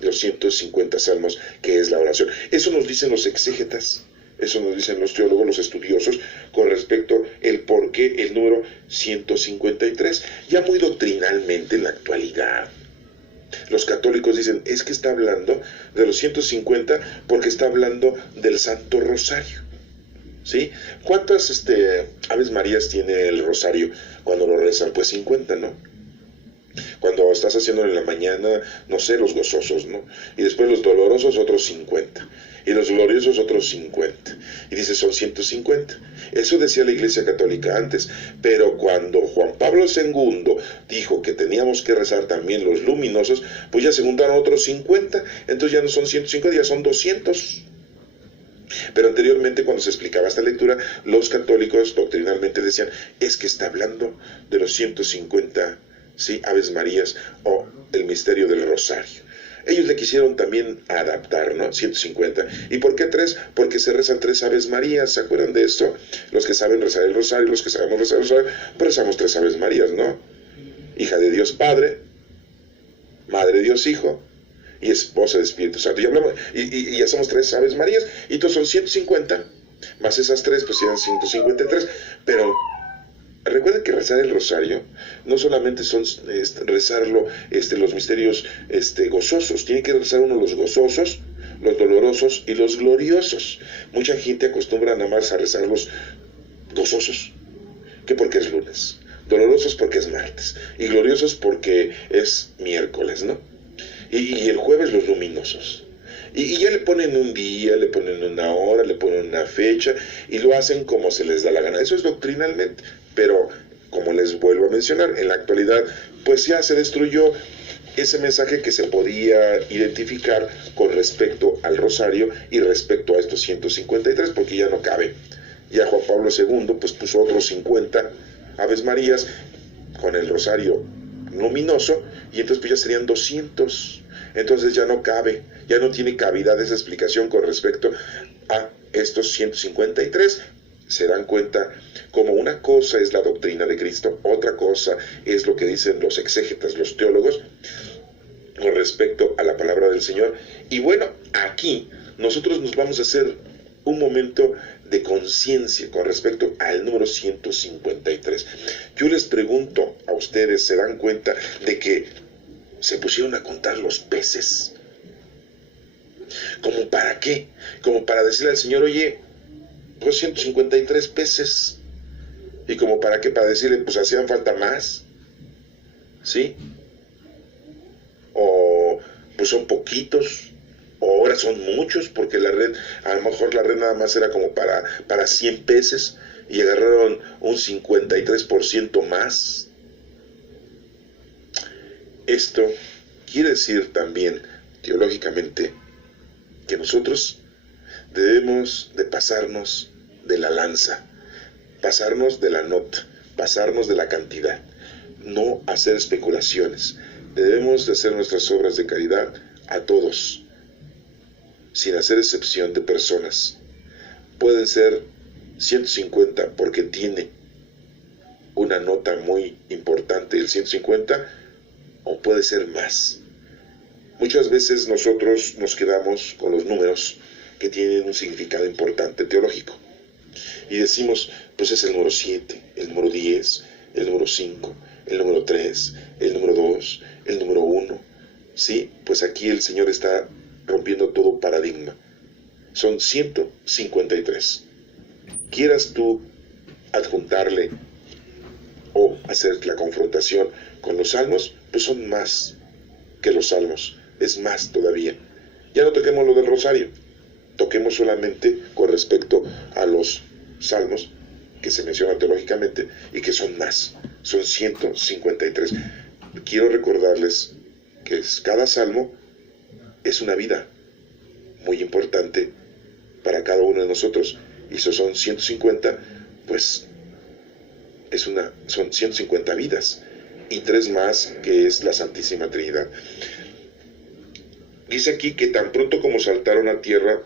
los 150 salmos, que es la oración. Eso nos dicen los exégetas. Eso nos dicen los teólogos, los estudiosos, con respecto el por qué el número 153. Ya muy doctrinalmente en la actualidad, los católicos dicen: es que está hablando de los 150 porque está hablando del Santo Rosario, ¿sí? ¿Cuántas Aves Marías tiene el Rosario cuando lo rezan? Pues 50, ¿no? Cuando estás haciendo en la mañana, no sé, los gozosos, ¿no? Y después los dolorosos, otros 50. Y los gloriosos, otros 50. Y dice: son 150. Eso decía la Iglesia Católica antes. Pero cuando Juan Pablo II dijo que teníamos que rezar también los luminosos, pues ya se juntaron otros 50. Entonces ya no son 150, ya son 200. Pero anteriormente, cuando se explicaba esta lectura, los católicos doctrinalmente decían: es que está hablando de los 150, ¿sí?, Aves Marías, o el misterio del Rosario. Ellos le quisieron también adaptar, ¿no? 150. ¿Y por qué 3? Porque se rezan 3 Aves Marías. ¿Se acuerdan de esto? Los que saben rezar el Rosario, los que sabemos rezar el Rosario, pues rezamos 3 Aves Marías, ¿no? Hija de Dios Padre, Madre de Dios Hijo y Esposa de Espíritu Santo. Y hablamos, y hacemos 3 Aves Marías, y todos son 150, más esas 3, pues eran 153. Pero recuerden que rezar el Rosario no solamente son rezarlo, los misterios gozosos. Tiene que rezar uno los gozosos, los dolorosos y los gloriosos. Mucha gente acostumbra nada más a rezar los gozosos, que porque es lunes, dolorosos porque es martes, y gloriosos porque es miércoles, ¿no? Y el jueves los luminosos. Y ya le ponen un día, le ponen una hora, le ponen una fecha, y lo hacen como se les da la gana. Eso es doctrinalmente. Pero, como les vuelvo a mencionar, en la actualidad, pues ya se destruyó ese mensaje que se podía identificar con respecto al Rosario y respecto a estos 153, porque ya no cabe. Ya Juan Pablo II pues puso otros 50 Aves Marías con el Rosario luminoso, y entonces pues ya serían 200. Entonces ya no cabe, ya no tiene cavidad esa explicación con respecto a estos 153. Se dan cuenta como una cosa es la doctrina de Cristo, otra cosa es lo que dicen los exégetas, los teólogos, con respecto a la palabra del Señor. Y bueno, aquí nosotros nos vamos a hacer un momento de conciencia con respecto al número 153. Yo les pregunto a ustedes, ¿se dan cuenta de que se pusieron a contar los peces? ¿Cómo para qué? Como para decirle al Señor: oye, pues 153 peces. ¿Y como para qué? Para decirle, pues hacían falta más, ¿sí? O pues son poquitos, o ahora son muchos, porque la red, a lo mejor la red nada más era como para 100 peces, y agarraron un 53% más. Esto quiere decir también, teológicamente, que nosotros debemos de pasarnos de la lanza, pasarnos de la nota, pasarnos de la cantidad, no hacer especulaciones. Debemos de hacer nuestras obras de caridad a todos, sin hacer excepción de personas. Pueden ser 150 porque tiene una nota muy importante el 150, o puede ser más. Muchas veces nosotros nos quedamos con los números que tienen un significado importante teológico. Y decimos, pues es el número 7, el número 10, el número 5, el número 3, el número 2, el número 1. Sí, pues aquí el Señor está rompiendo todo paradigma. Son 153. Quieras tú adjuntarle o hacer la confrontación con los salmos, pues son más que los salmos, es más todavía. Ya no toquemos lo del rosario, toquemos solamente con respecto a los salmos que se mencionan teológicamente y que son más, son 153. Quiero recordarles que cada salmo es una vida muy importante para cada uno de nosotros, y si son 150, pues son 150 vidas, y 3 más que es la Santísima Trinidad. Dice aquí que tan pronto como saltaron a tierra,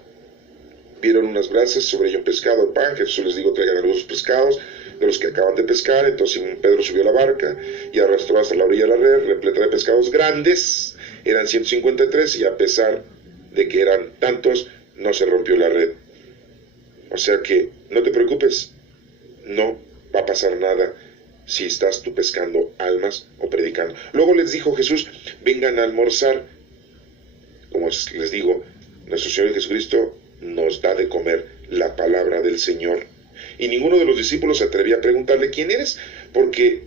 vieron unas brasas, sobre ello un pescado, el pan. Jesús les dijo, traigan algunos pescados de los que acaban de pescar. Entonces Simón Pedro subió a la barca y arrastró hasta la orilla la red, repleta de pescados grandes. Eran 153, y a pesar de que eran tantos, no se rompió la red. O sea que no te preocupes, no va a pasar nada si estás tú pescando almas o predicando. Luego les dijo Jesús, vengan a almorzar. Como les digo, nuestro Señor Jesucristo nos da de comer la palabra del Señor. Y ninguno de los discípulos se atrevía a preguntarle quién eres, porque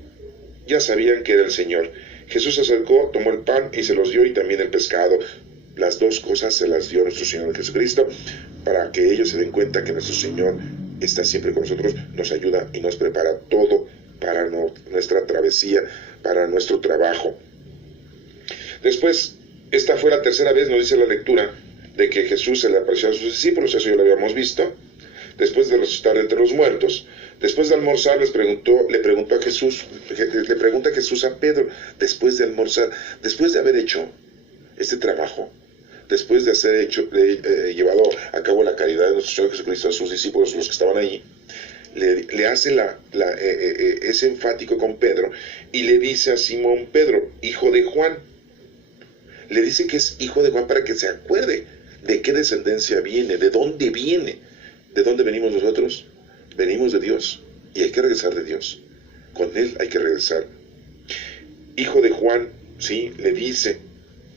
ya sabían que era el Señor. Jesús se acercó, tomó el pan y se los dio, y también el pescado. Las dos cosas se las dio nuestro Señor Jesucristo, para que ellos se den cuenta que nuestro Señor está siempre con nosotros, nos ayuda y nos prepara todo para nuestra travesía, para nuestro trabajo. Después, esta fue la tercera vez, nos dice la lectura, de que Jesús se le apareció a sus discípulos. Eso ya lo habíamos visto. Después de resucitar entre los muertos, después de almorzar, le pregunta Jesús a Pedro, después de almorzar, después de haber hecho este trabajo, después de haber llevado a cabo la caridad de nuestro Señor Jesucristo a sus discípulos, los que estaban allí, le hace es enfático con Pedro, y le dice a Simón Pedro, hijo de Juan. Le dice que es hijo de Juan para que se acuerde de qué descendencia viene, de dónde viene. ¿De dónde venimos nosotros? Venimos de Dios, y hay que regresar de Dios. Con Él hay que regresar. Hijo de Juan, ¿sí? Le dice,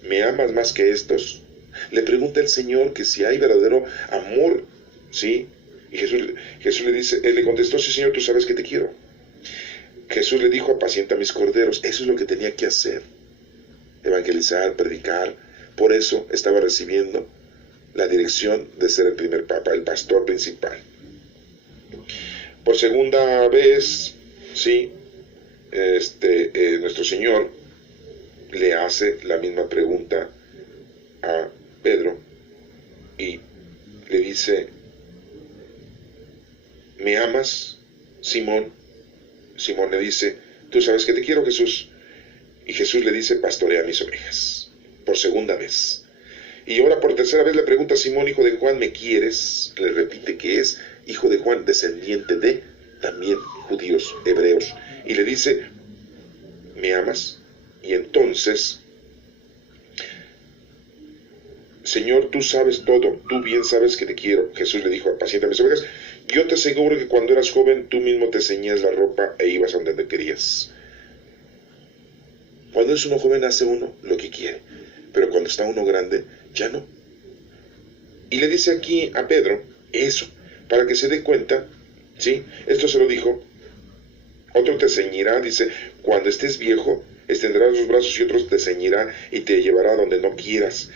¿me amas más que estos? Le pregunta el Señor que si hay verdadero amor, ¿sí? Y Jesús le dice, él le contestó, sí, Señor, tú sabes que te quiero. Jesús le dijo, apacienta mis corderos. Eso es lo que tenía que hacer. Evangelizar, predicar. Por eso estaba recibiendo la dirección de ser el primer papa, el pastor principal. Por segunda vez, sí, nuestro Señor le hace la misma pregunta a Pedro y le dice, ¿me amas, Simón? Simón le dice, tú sabes que te quiero, Jesús. Y Jesús le dice, pastorea mis ovejas. Por segunda vez. Y ahora por tercera vez le pregunta a Simón, hijo de Juan, ¿me quieres? Le repite que es hijo de Juan, descendiente de también judíos, hebreos. Y le dice, ¿me amas? Y entonces, Señor, tú sabes todo, tú bien sabes que te quiero. Jesús le dijo, apacienta mis ovejas. Yo te aseguro que cuando eras joven, tú mismo te ceñías la ropa e ibas a donde querías. Cuando es uno joven, hace uno lo que quiere. Pero cuando está uno grande, ya no. Y le dice aquí a Pedro eso, para que se dé cuenta, ¿sí? Esto se lo dijo. Otro te ceñirá, dice, cuando estés viejo, extenderás los brazos y otro te ceñirá y te llevará donde no quieras.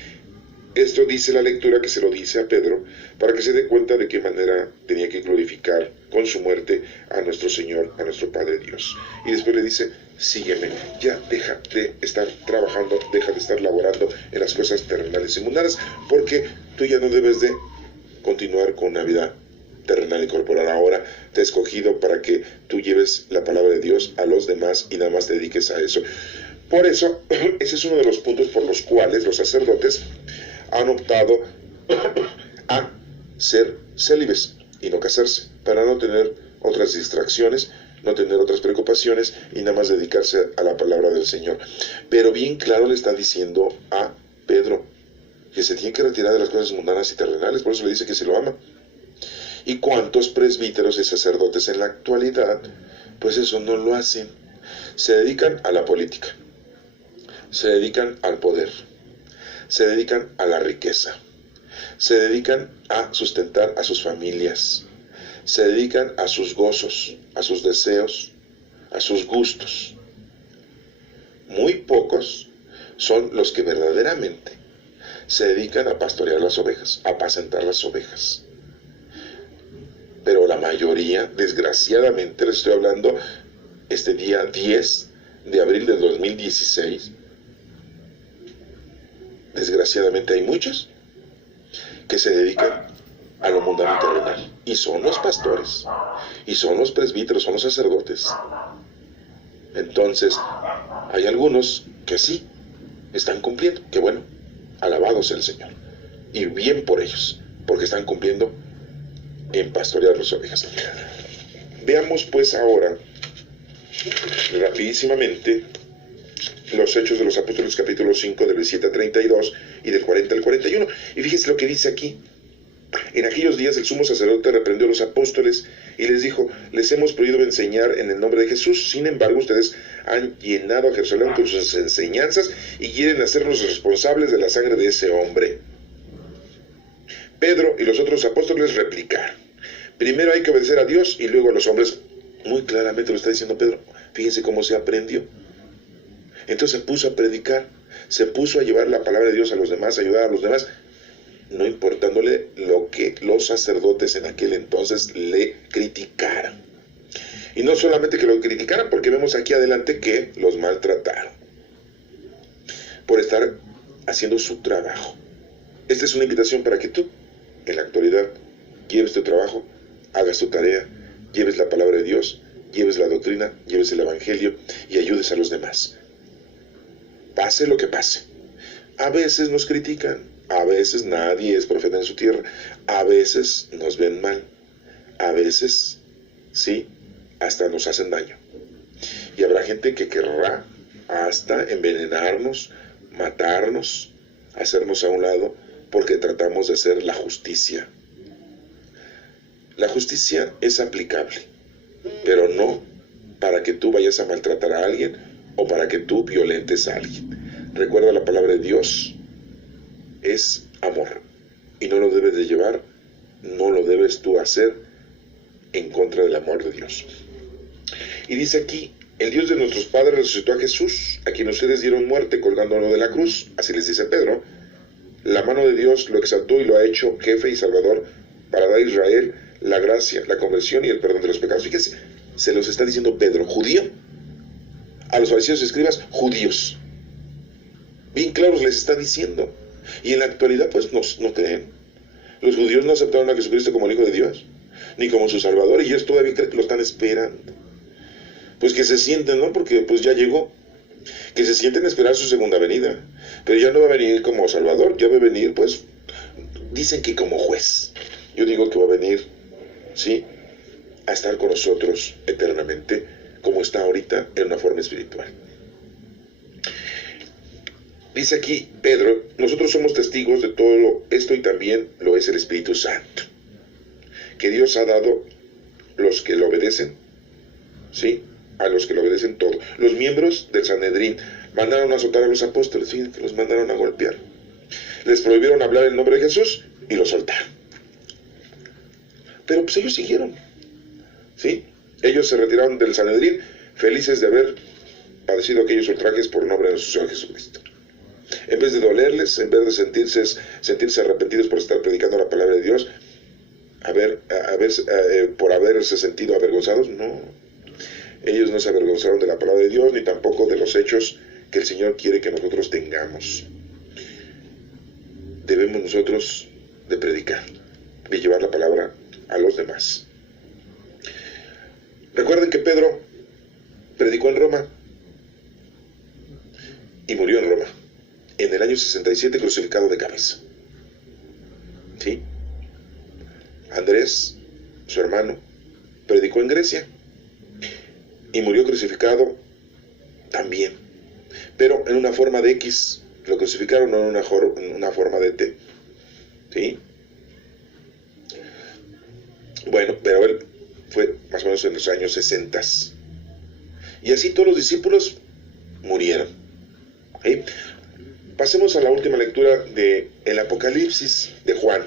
Esto dice la lectura que se lo dice a Pedro, para que se dé cuenta de qué manera tenía que glorificar con su muerte a nuestro Señor, a nuestro Padre Dios. Y después le dice, sígueme, ya deja de estar trabajando, deja de estar laborando en las cosas terrenales y mundanas, porque tú ya no debes de continuar con una vida terrenal y corporal. Ahora te he escogido para que tú lleves la palabra de Dios a los demás y nada más te dediques a eso. Por eso, ese es uno de los puntos por los cuales los sacerdotes han optado a ser célibes y no casarse, para no tener otras distracciones, no tener otras preocupaciones y nada más dedicarse a la palabra del Señor. Pero bien claro le está diciendo a Pedro, que se tiene que retirar de las cosas mundanas y terrenales, por eso le dice que se lo ama. ¿Y cuántos presbíteros y sacerdotes en la actualidad, pues eso no lo hacen? Se dedican a la política, se dedican al poder, se dedican a la riqueza, se dedican a sustentar a sus familias, se dedican a sus gozos, a sus deseos, a sus gustos. Muy pocos son los que verdaderamente se dedican a pastorear las ovejas, a apacentar las ovejas. Pero la mayoría, desgraciadamente, les estoy hablando este día 10 de abril de 2016, desgraciadamente hay muchos que se dedican a lo mundano y terrenal, y son los pastores, y son los presbíteros, son los sacerdotes. Entonces, hay algunos que sí están cumpliendo, que bueno, alabado sea el Señor, y bien por ellos, porque están cumpliendo en pastorear las ovejas. Veamos pues ahora rapidísimamente los Hechos de los Apóstoles, capítulo 5, del 7 al 32 y del 40 al 41. Y fíjese lo que dice aquí. En aquellos días el sumo sacerdote reprendió a los apóstoles y les dijo: les hemos prohibido enseñar en el nombre de Jesús. Sin embargo, ustedes han llenado a Jerusalén con sus enseñanzas y quieren hacernos responsables de la sangre de ese hombre. Pedro y los otros apóstoles replicaron: primero hay que obedecer a Dios y luego a los hombres. Muy claramente lo está diciendo Pedro. Fíjense cómo se aprendió. Entonces se puso a predicar, se puso a llevar la palabra de Dios a los demás, a ayudar a los demás, no importándole lo que los sacerdotes en aquel entonces le criticaran. Y no solamente que lo criticaran, porque vemos aquí adelante que los maltrataron por estar haciendo su trabajo. Esta es una invitación para que tú, en la actualidad, lleves tu trabajo, hagas tu tarea, lleves la palabra de Dios, lleves la doctrina, lleves el evangelio y ayudes a los demás. Pase lo que pase. A veces nos critican, a veces nadie es profeta en su tierra, a veces nos ven mal, a veces, sí, hasta nos hacen daño. Y habrá gente que querrá hasta envenenarnos, matarnos, hacernos a un lado, porque tratamos de hacer la justicia. La justicia es aplicable, pero no para que tú vayas a maltratar a alguien o para que tú violentes a alguien. Recuerda, la palabra de Dios es amor y no lo debes de llevar, no lo debes tú hacer en contra del amor de Dios. Y dice aquí: el Dios de nuestros padres resucitó a Jesús, a quien ustedes dieron muerte colgándolo de la cruz. Así les dice Pedro. La mano de Dios lo exaltó y lo ha hecho jefe y salvador para dar a Israel la gracia, la conversión y el perdón de los pecados. Fíjense, se los está diciendo Pedro, judío, a los fariseos y escribas, judíos. Bien claros les está diciendo. Y en la actualidad pues no creen. Los judíos no aceptaron a Jesucristo como el Hijo de Dios, ni como su Salvador, y ellos todavía creen que lo están esperando. Pues que se sienten, ¿no? Porque pues ya llegó. Que se sienten a esperar su segunda venida. Pero ya no va a venir como Salvador, ya va a venir, pues, dicen que como juez. Yo digo que va a venir, ¿sí?, a estar con nosotros eternamente, como está ahorita, en una forma espiritual. Dice aquí Pedro: nosotros somos testigos de todo esto y también lo es el Espíritu Santo, que Dios ha dado los que lo obedecen, ¿sí?, a los que lo obedecen todo. Los miembros del Sanedrín mandaron a azotar a los apóstoles, fíjense que los mandaron a golpear. Les prohibieron hablar en nombre de Jesús y los soltaron. Pero pues ellos siguieron, ¿sí? Ellos se retiraron del Sanedrín felices de haber padecido aquellos ultrajes por nombre de nuestro Señor Jesucristo. En vez de dolerles, en vez de sentirse arrepentidos por estar predicando la palabra de Dios, por haberse sentido avergonzados, no. Ellos no se avergonzaron de la palabra de Dios, ni tampoco de los hechos que el Señor quiere que nosotros tengamos. Debemos nosotros de predicar, de llevar la palabra a los demás. Recuerden que Pedro predicó en Roma y murió en Roma, en el año 67, crucificado de cabeza. ¿Sí? Andrés, su hermano, predicó en Grecia y murió crucificado también, pero en una forma de X, Lo crucificaron no en una forma de T. ¿Sí? Bueno, pero él fue más o menos en los años 60. Y así todos los discípulos murieron. ¿Sí? Pasemos a la última lectura del Apocalipsis de Juan.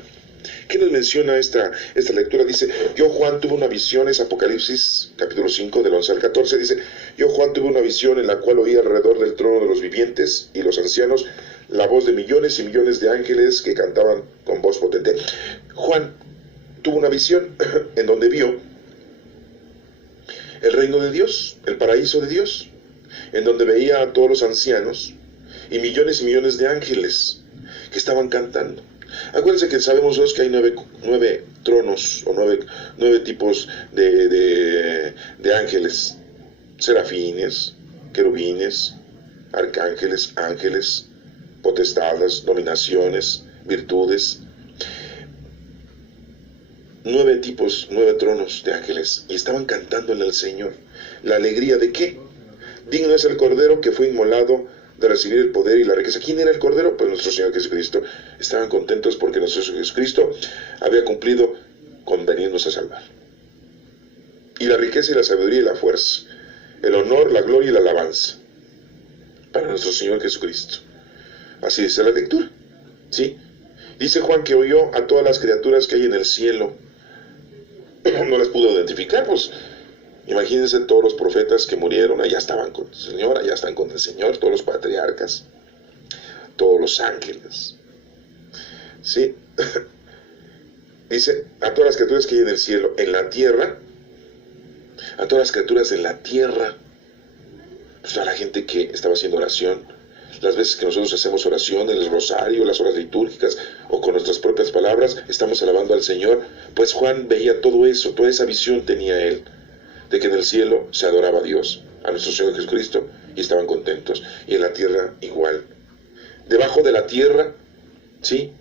¿Qué nos menciona esta lectura? Dice, yo Juan tuve una visión, es Apocalipsis capítulo 5 del 11 al 14, dice, yo Juan tuve una visión en la cual oí alrededor del trono de los vivientes y los ancianos la voz de millones y millones de ángeles que cantaban con voz potente. Juan tuvo una visión en donde vio el reino de Dios, el paraíso de Dios, en donde veía a todos los ancianos y millones de ángeles que estaban cantando. Acuérdense que sabemos todos que hay nueve tronos o nueve tipos de ángeles: serafines, querubines, arcángeles, ángeles, potestades, dominaciones, virtudes. 9 tipos, 9 tronos de ángeles, y estaban cantándole al Señor. ¿La alegría de qué? Digno es el Cordero que fue inmolado de recibir el poder y la riqueza. ¿Quién era el Cordero? Pues nuestro Señor Jesucristo. Estaban contentos porque nuestro Señor Jesucristo había cumplido con venirnos a salvar. Y la riqueza y la sabiduría y la fuerza, el honor, la gloria y la alabanza para nuestro Señor Jesucristo. Así dice la lectura, ¿sí? Dice Juan que oyó a todas las criaturas que hay en el cielo. No las pudo identificar, pues imagínense todos los profetas que murieron, allá estaban con el Señor, allá están con el Señor, todos los patriarcas, todos los ángeles, ¿sí? Dice, a todas las criaturas que hay en el cielo, en la tierra, a todas las criaturas en la tierra, pues a la gente que estaba haciendo oración, las veces que nosotros hacemos oración, el rosario, las horas litúrgicas, o con nuestras propias palabras, estamos alabando al Señor. Pues Juan veía todo eso, toda esa visión tenía él, de que en el cielo se adoraba a Dios, a nuestro Señor Jesucristo, y estaban contentos, y en la tierra igual. Debajo de la tierra, ¿sí?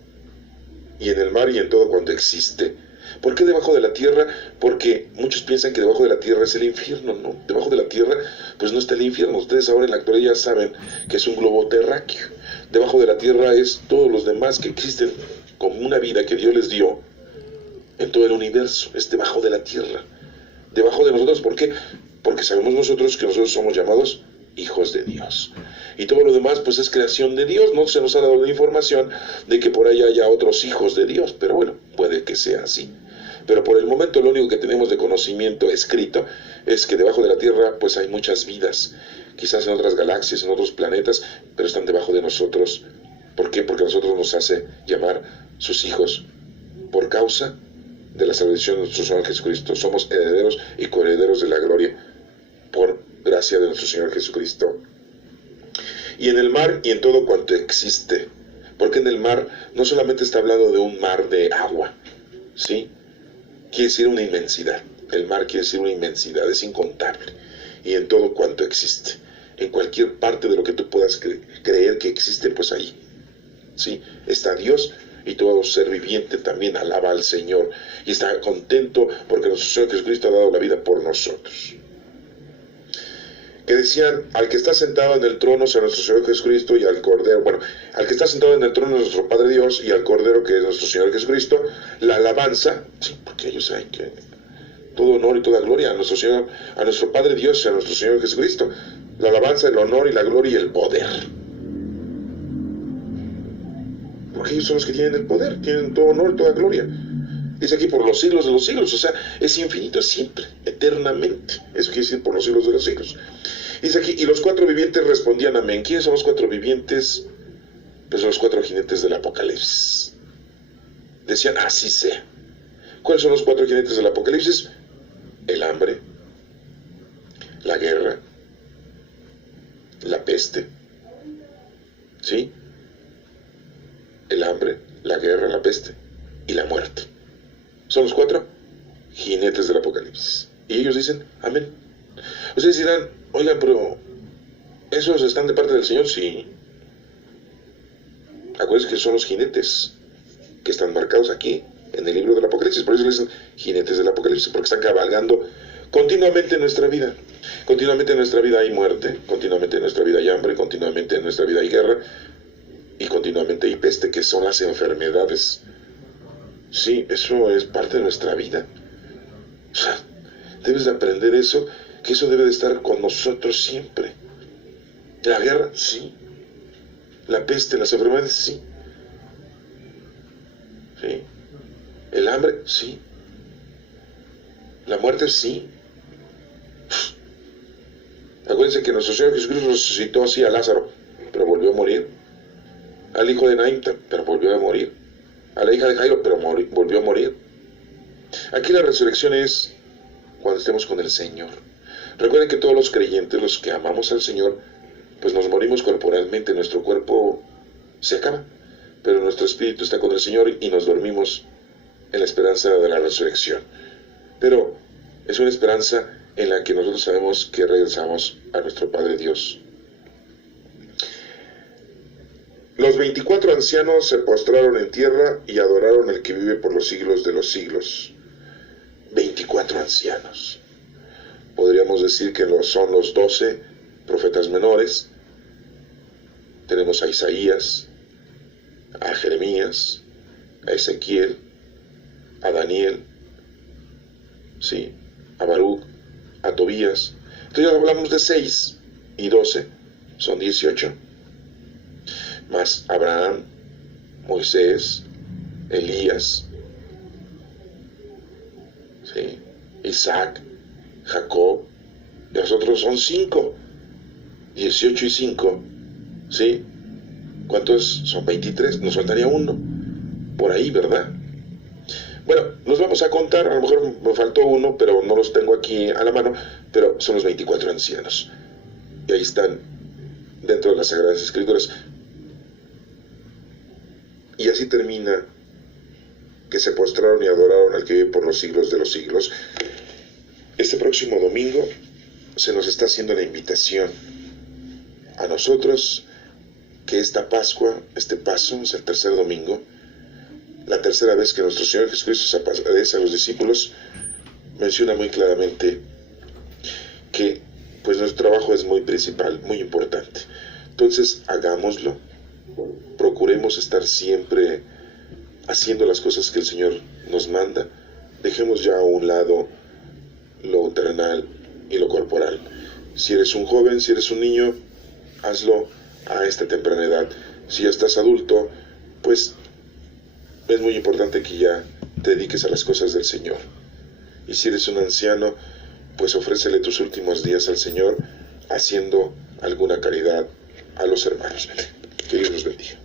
Y en el mar y en todo cuanto existe. ¿Por qué debajo de la tierra? Porque muchos piensan que debajo de la tierra es el infierno, ¿no? Debajo de la tierra, pues no está el infierno. Ustedes ahora en la actualidad ya saben que es un globo terráqueo. Debajo de la tierra es todos los demás que existen como una vida que Dios les dio en todo el universo. Es debajo de la tierra. Debajo de nosotros, ¿por qué? Porque sabemos nosotros que nosotros somos llamados hijos de Dios. Y todo lo demás pues es creación de Dios. No se nos ha dado la información de que por ahí haya otros hijos de Dios, pero bueno, puede que sea así. Pero por el momento lo único que tenemos de conocimiento escrito es que debajo de la Tierra pues hay muchas vidas, quizás en otras galaxias, en otros planetas, pero están debajo de nosotros. ¿Por qué? Porque nosotros nos hace llamar sus hijos por causa de la salvación de nuestro Señor Jesucristo. Somos herederos y coherederos de la gloria por gracia de nuestro Señor Jesucristo. Y en el mar y en todo cuanto existe, porque en el mar no solamente está hablando de un mar de agua, ¿sí? Quiere decir una inmensidad. El mar quiere decir una inmensidad, es incontable. Y en todo cuanto existe, en cualquier parte de lo que tú puedas creer que existe, pues ahí, ¿sí? Está Dios, y todo ser viviente también alaba al Señor y está contento porque nuestro Señor Jesucristo ha dado la vida por nosotros. Que decían, al que está sentado en el trono sea nuestro Señor Jesucristo y al Cordero, bueno, al que está sentado en el trono es nuestro Padre Dios y al Cordero que es nuestro Señor Jesucristo, la alabanza, sí, porque ellos saben que todo honor y toda gloria a nuestro Señor, a nuestro Padre Dios y a nuestro Señor Jesucristo, la alabanza, el honor y la gloria y el poder. Porque ellos son los que tienen el poder, tienen todo honor y toda gloria. Dice aquí por los siglos de los siglos, o sea, es infinito, es siempre, eternamente. Eso quiere decir por los siglos de los siglos. Dice aquí, y los 4 vivientes respondían amén. ¿Quiénes son los 4 vivientes? Pues los 4 jinetes del Apocalipsis. Decían, así sea. ¿Cuáles son los 4 jinetes del Apocalipsis? El hambre, la guerra, la peste, ¿sí? El hambre, la guerra, la peste y la muerte. Son los 4 jinetes del Apocalipsis. Y ellos dicen, amén. Ustedes dirán, oigan, pero ¿esos están de parte del Señor? Sí. Acuérdense que son los jinetes que están marcados aquí en el libro del Apocalipsis. Por eso le dicen jinetes del Apocalipsis, porque están cabalgando continuamente en nuestra vida. Continuamente en nuestra vida hay muerte, continuamente en nuestra vida hay hambre, continuamente en nuestra vida hay guerra, y continuamente hay peste, que son las enfermedades. Sí, eso es parte de nuestra vida. O sea, debes de aprender eso, que eso debe de estar con nosotros siempre. La guerra, sí. La peste, las enfermedades, sí. Sí. El hambre, sí. La muerte, sí. Acuérdense que nuestro Señor Jesucristo resucitó así a Lázaro, pero volvió a morir. Al hijo de Naín, pero volvió a morir. A la hija de Jairo, pero volvió a morir. Aquí la resurrección es cuando estemos con el Señor. Recuerden que todos los creyentes, los que amamos al Señor, pues nos morimos corporalmente, nuestro cuerpo se acaba, pero nuestro espíritu está con el Señor y nos dormimos en la esperanza de la resurrección. Pero es una esperanza en la que nosotros sabemos que regresamos a nuestro Padre Dios. Los 24 ancianos se postraron en tierra y adoraron al que vive por los siglos de los siglos. 24 ancianos. Podríamos decir que son los 12 profetas menores. Tenemos a Isaías, a Jeremías, a Ezequiel, a Daniel, ¿sí?, a Baruch, a Tobías. Entonces hablamos de 6 y 12, son 18. Más Abraham, Moisés, Elías, ¿sí?, Isaac, Jacob, y los otros son 5. 18 y 5, ¿sí? ¿Cuántos son? 23, nos faltaría uno, por ahí, ¿verdad? Bueno, los vamos a contar, a lo mejor me faltó uno, pero no los tengo aquí a la mano, pero son los 24 ancianos. Y ahí están, dentro de las Sagradas Escrituras. Y así termina, que se postraron y adoraron al que vive por los siglos de los siglos. Este próximo domingo se nos está haciendo la invitación a nosotros que esta Pascua, este paso, es el tercer domingo, la tercera vez que nuestro Señor Jesucristo se aparece a los discípulos, menciona muy claramente que pues nuestro trabajo es muy principal, muy importante. Entonces hagámoslo, procuremos estar siempre haciendo las cosas que el Señor nos manda, dejemos ya a un lado lo terrenal y lo corporal. Si eres un joven, si eres un niño, hazlo a esta temprana edad. Si ya estás adulto, pues es muy importante que ya te dediques a las cosas del Señor. Y si eres un anciano, pues ofrécele tus últimos días al Señor haciendo alguna caridad a los hermanos. Que Dios los bendiga.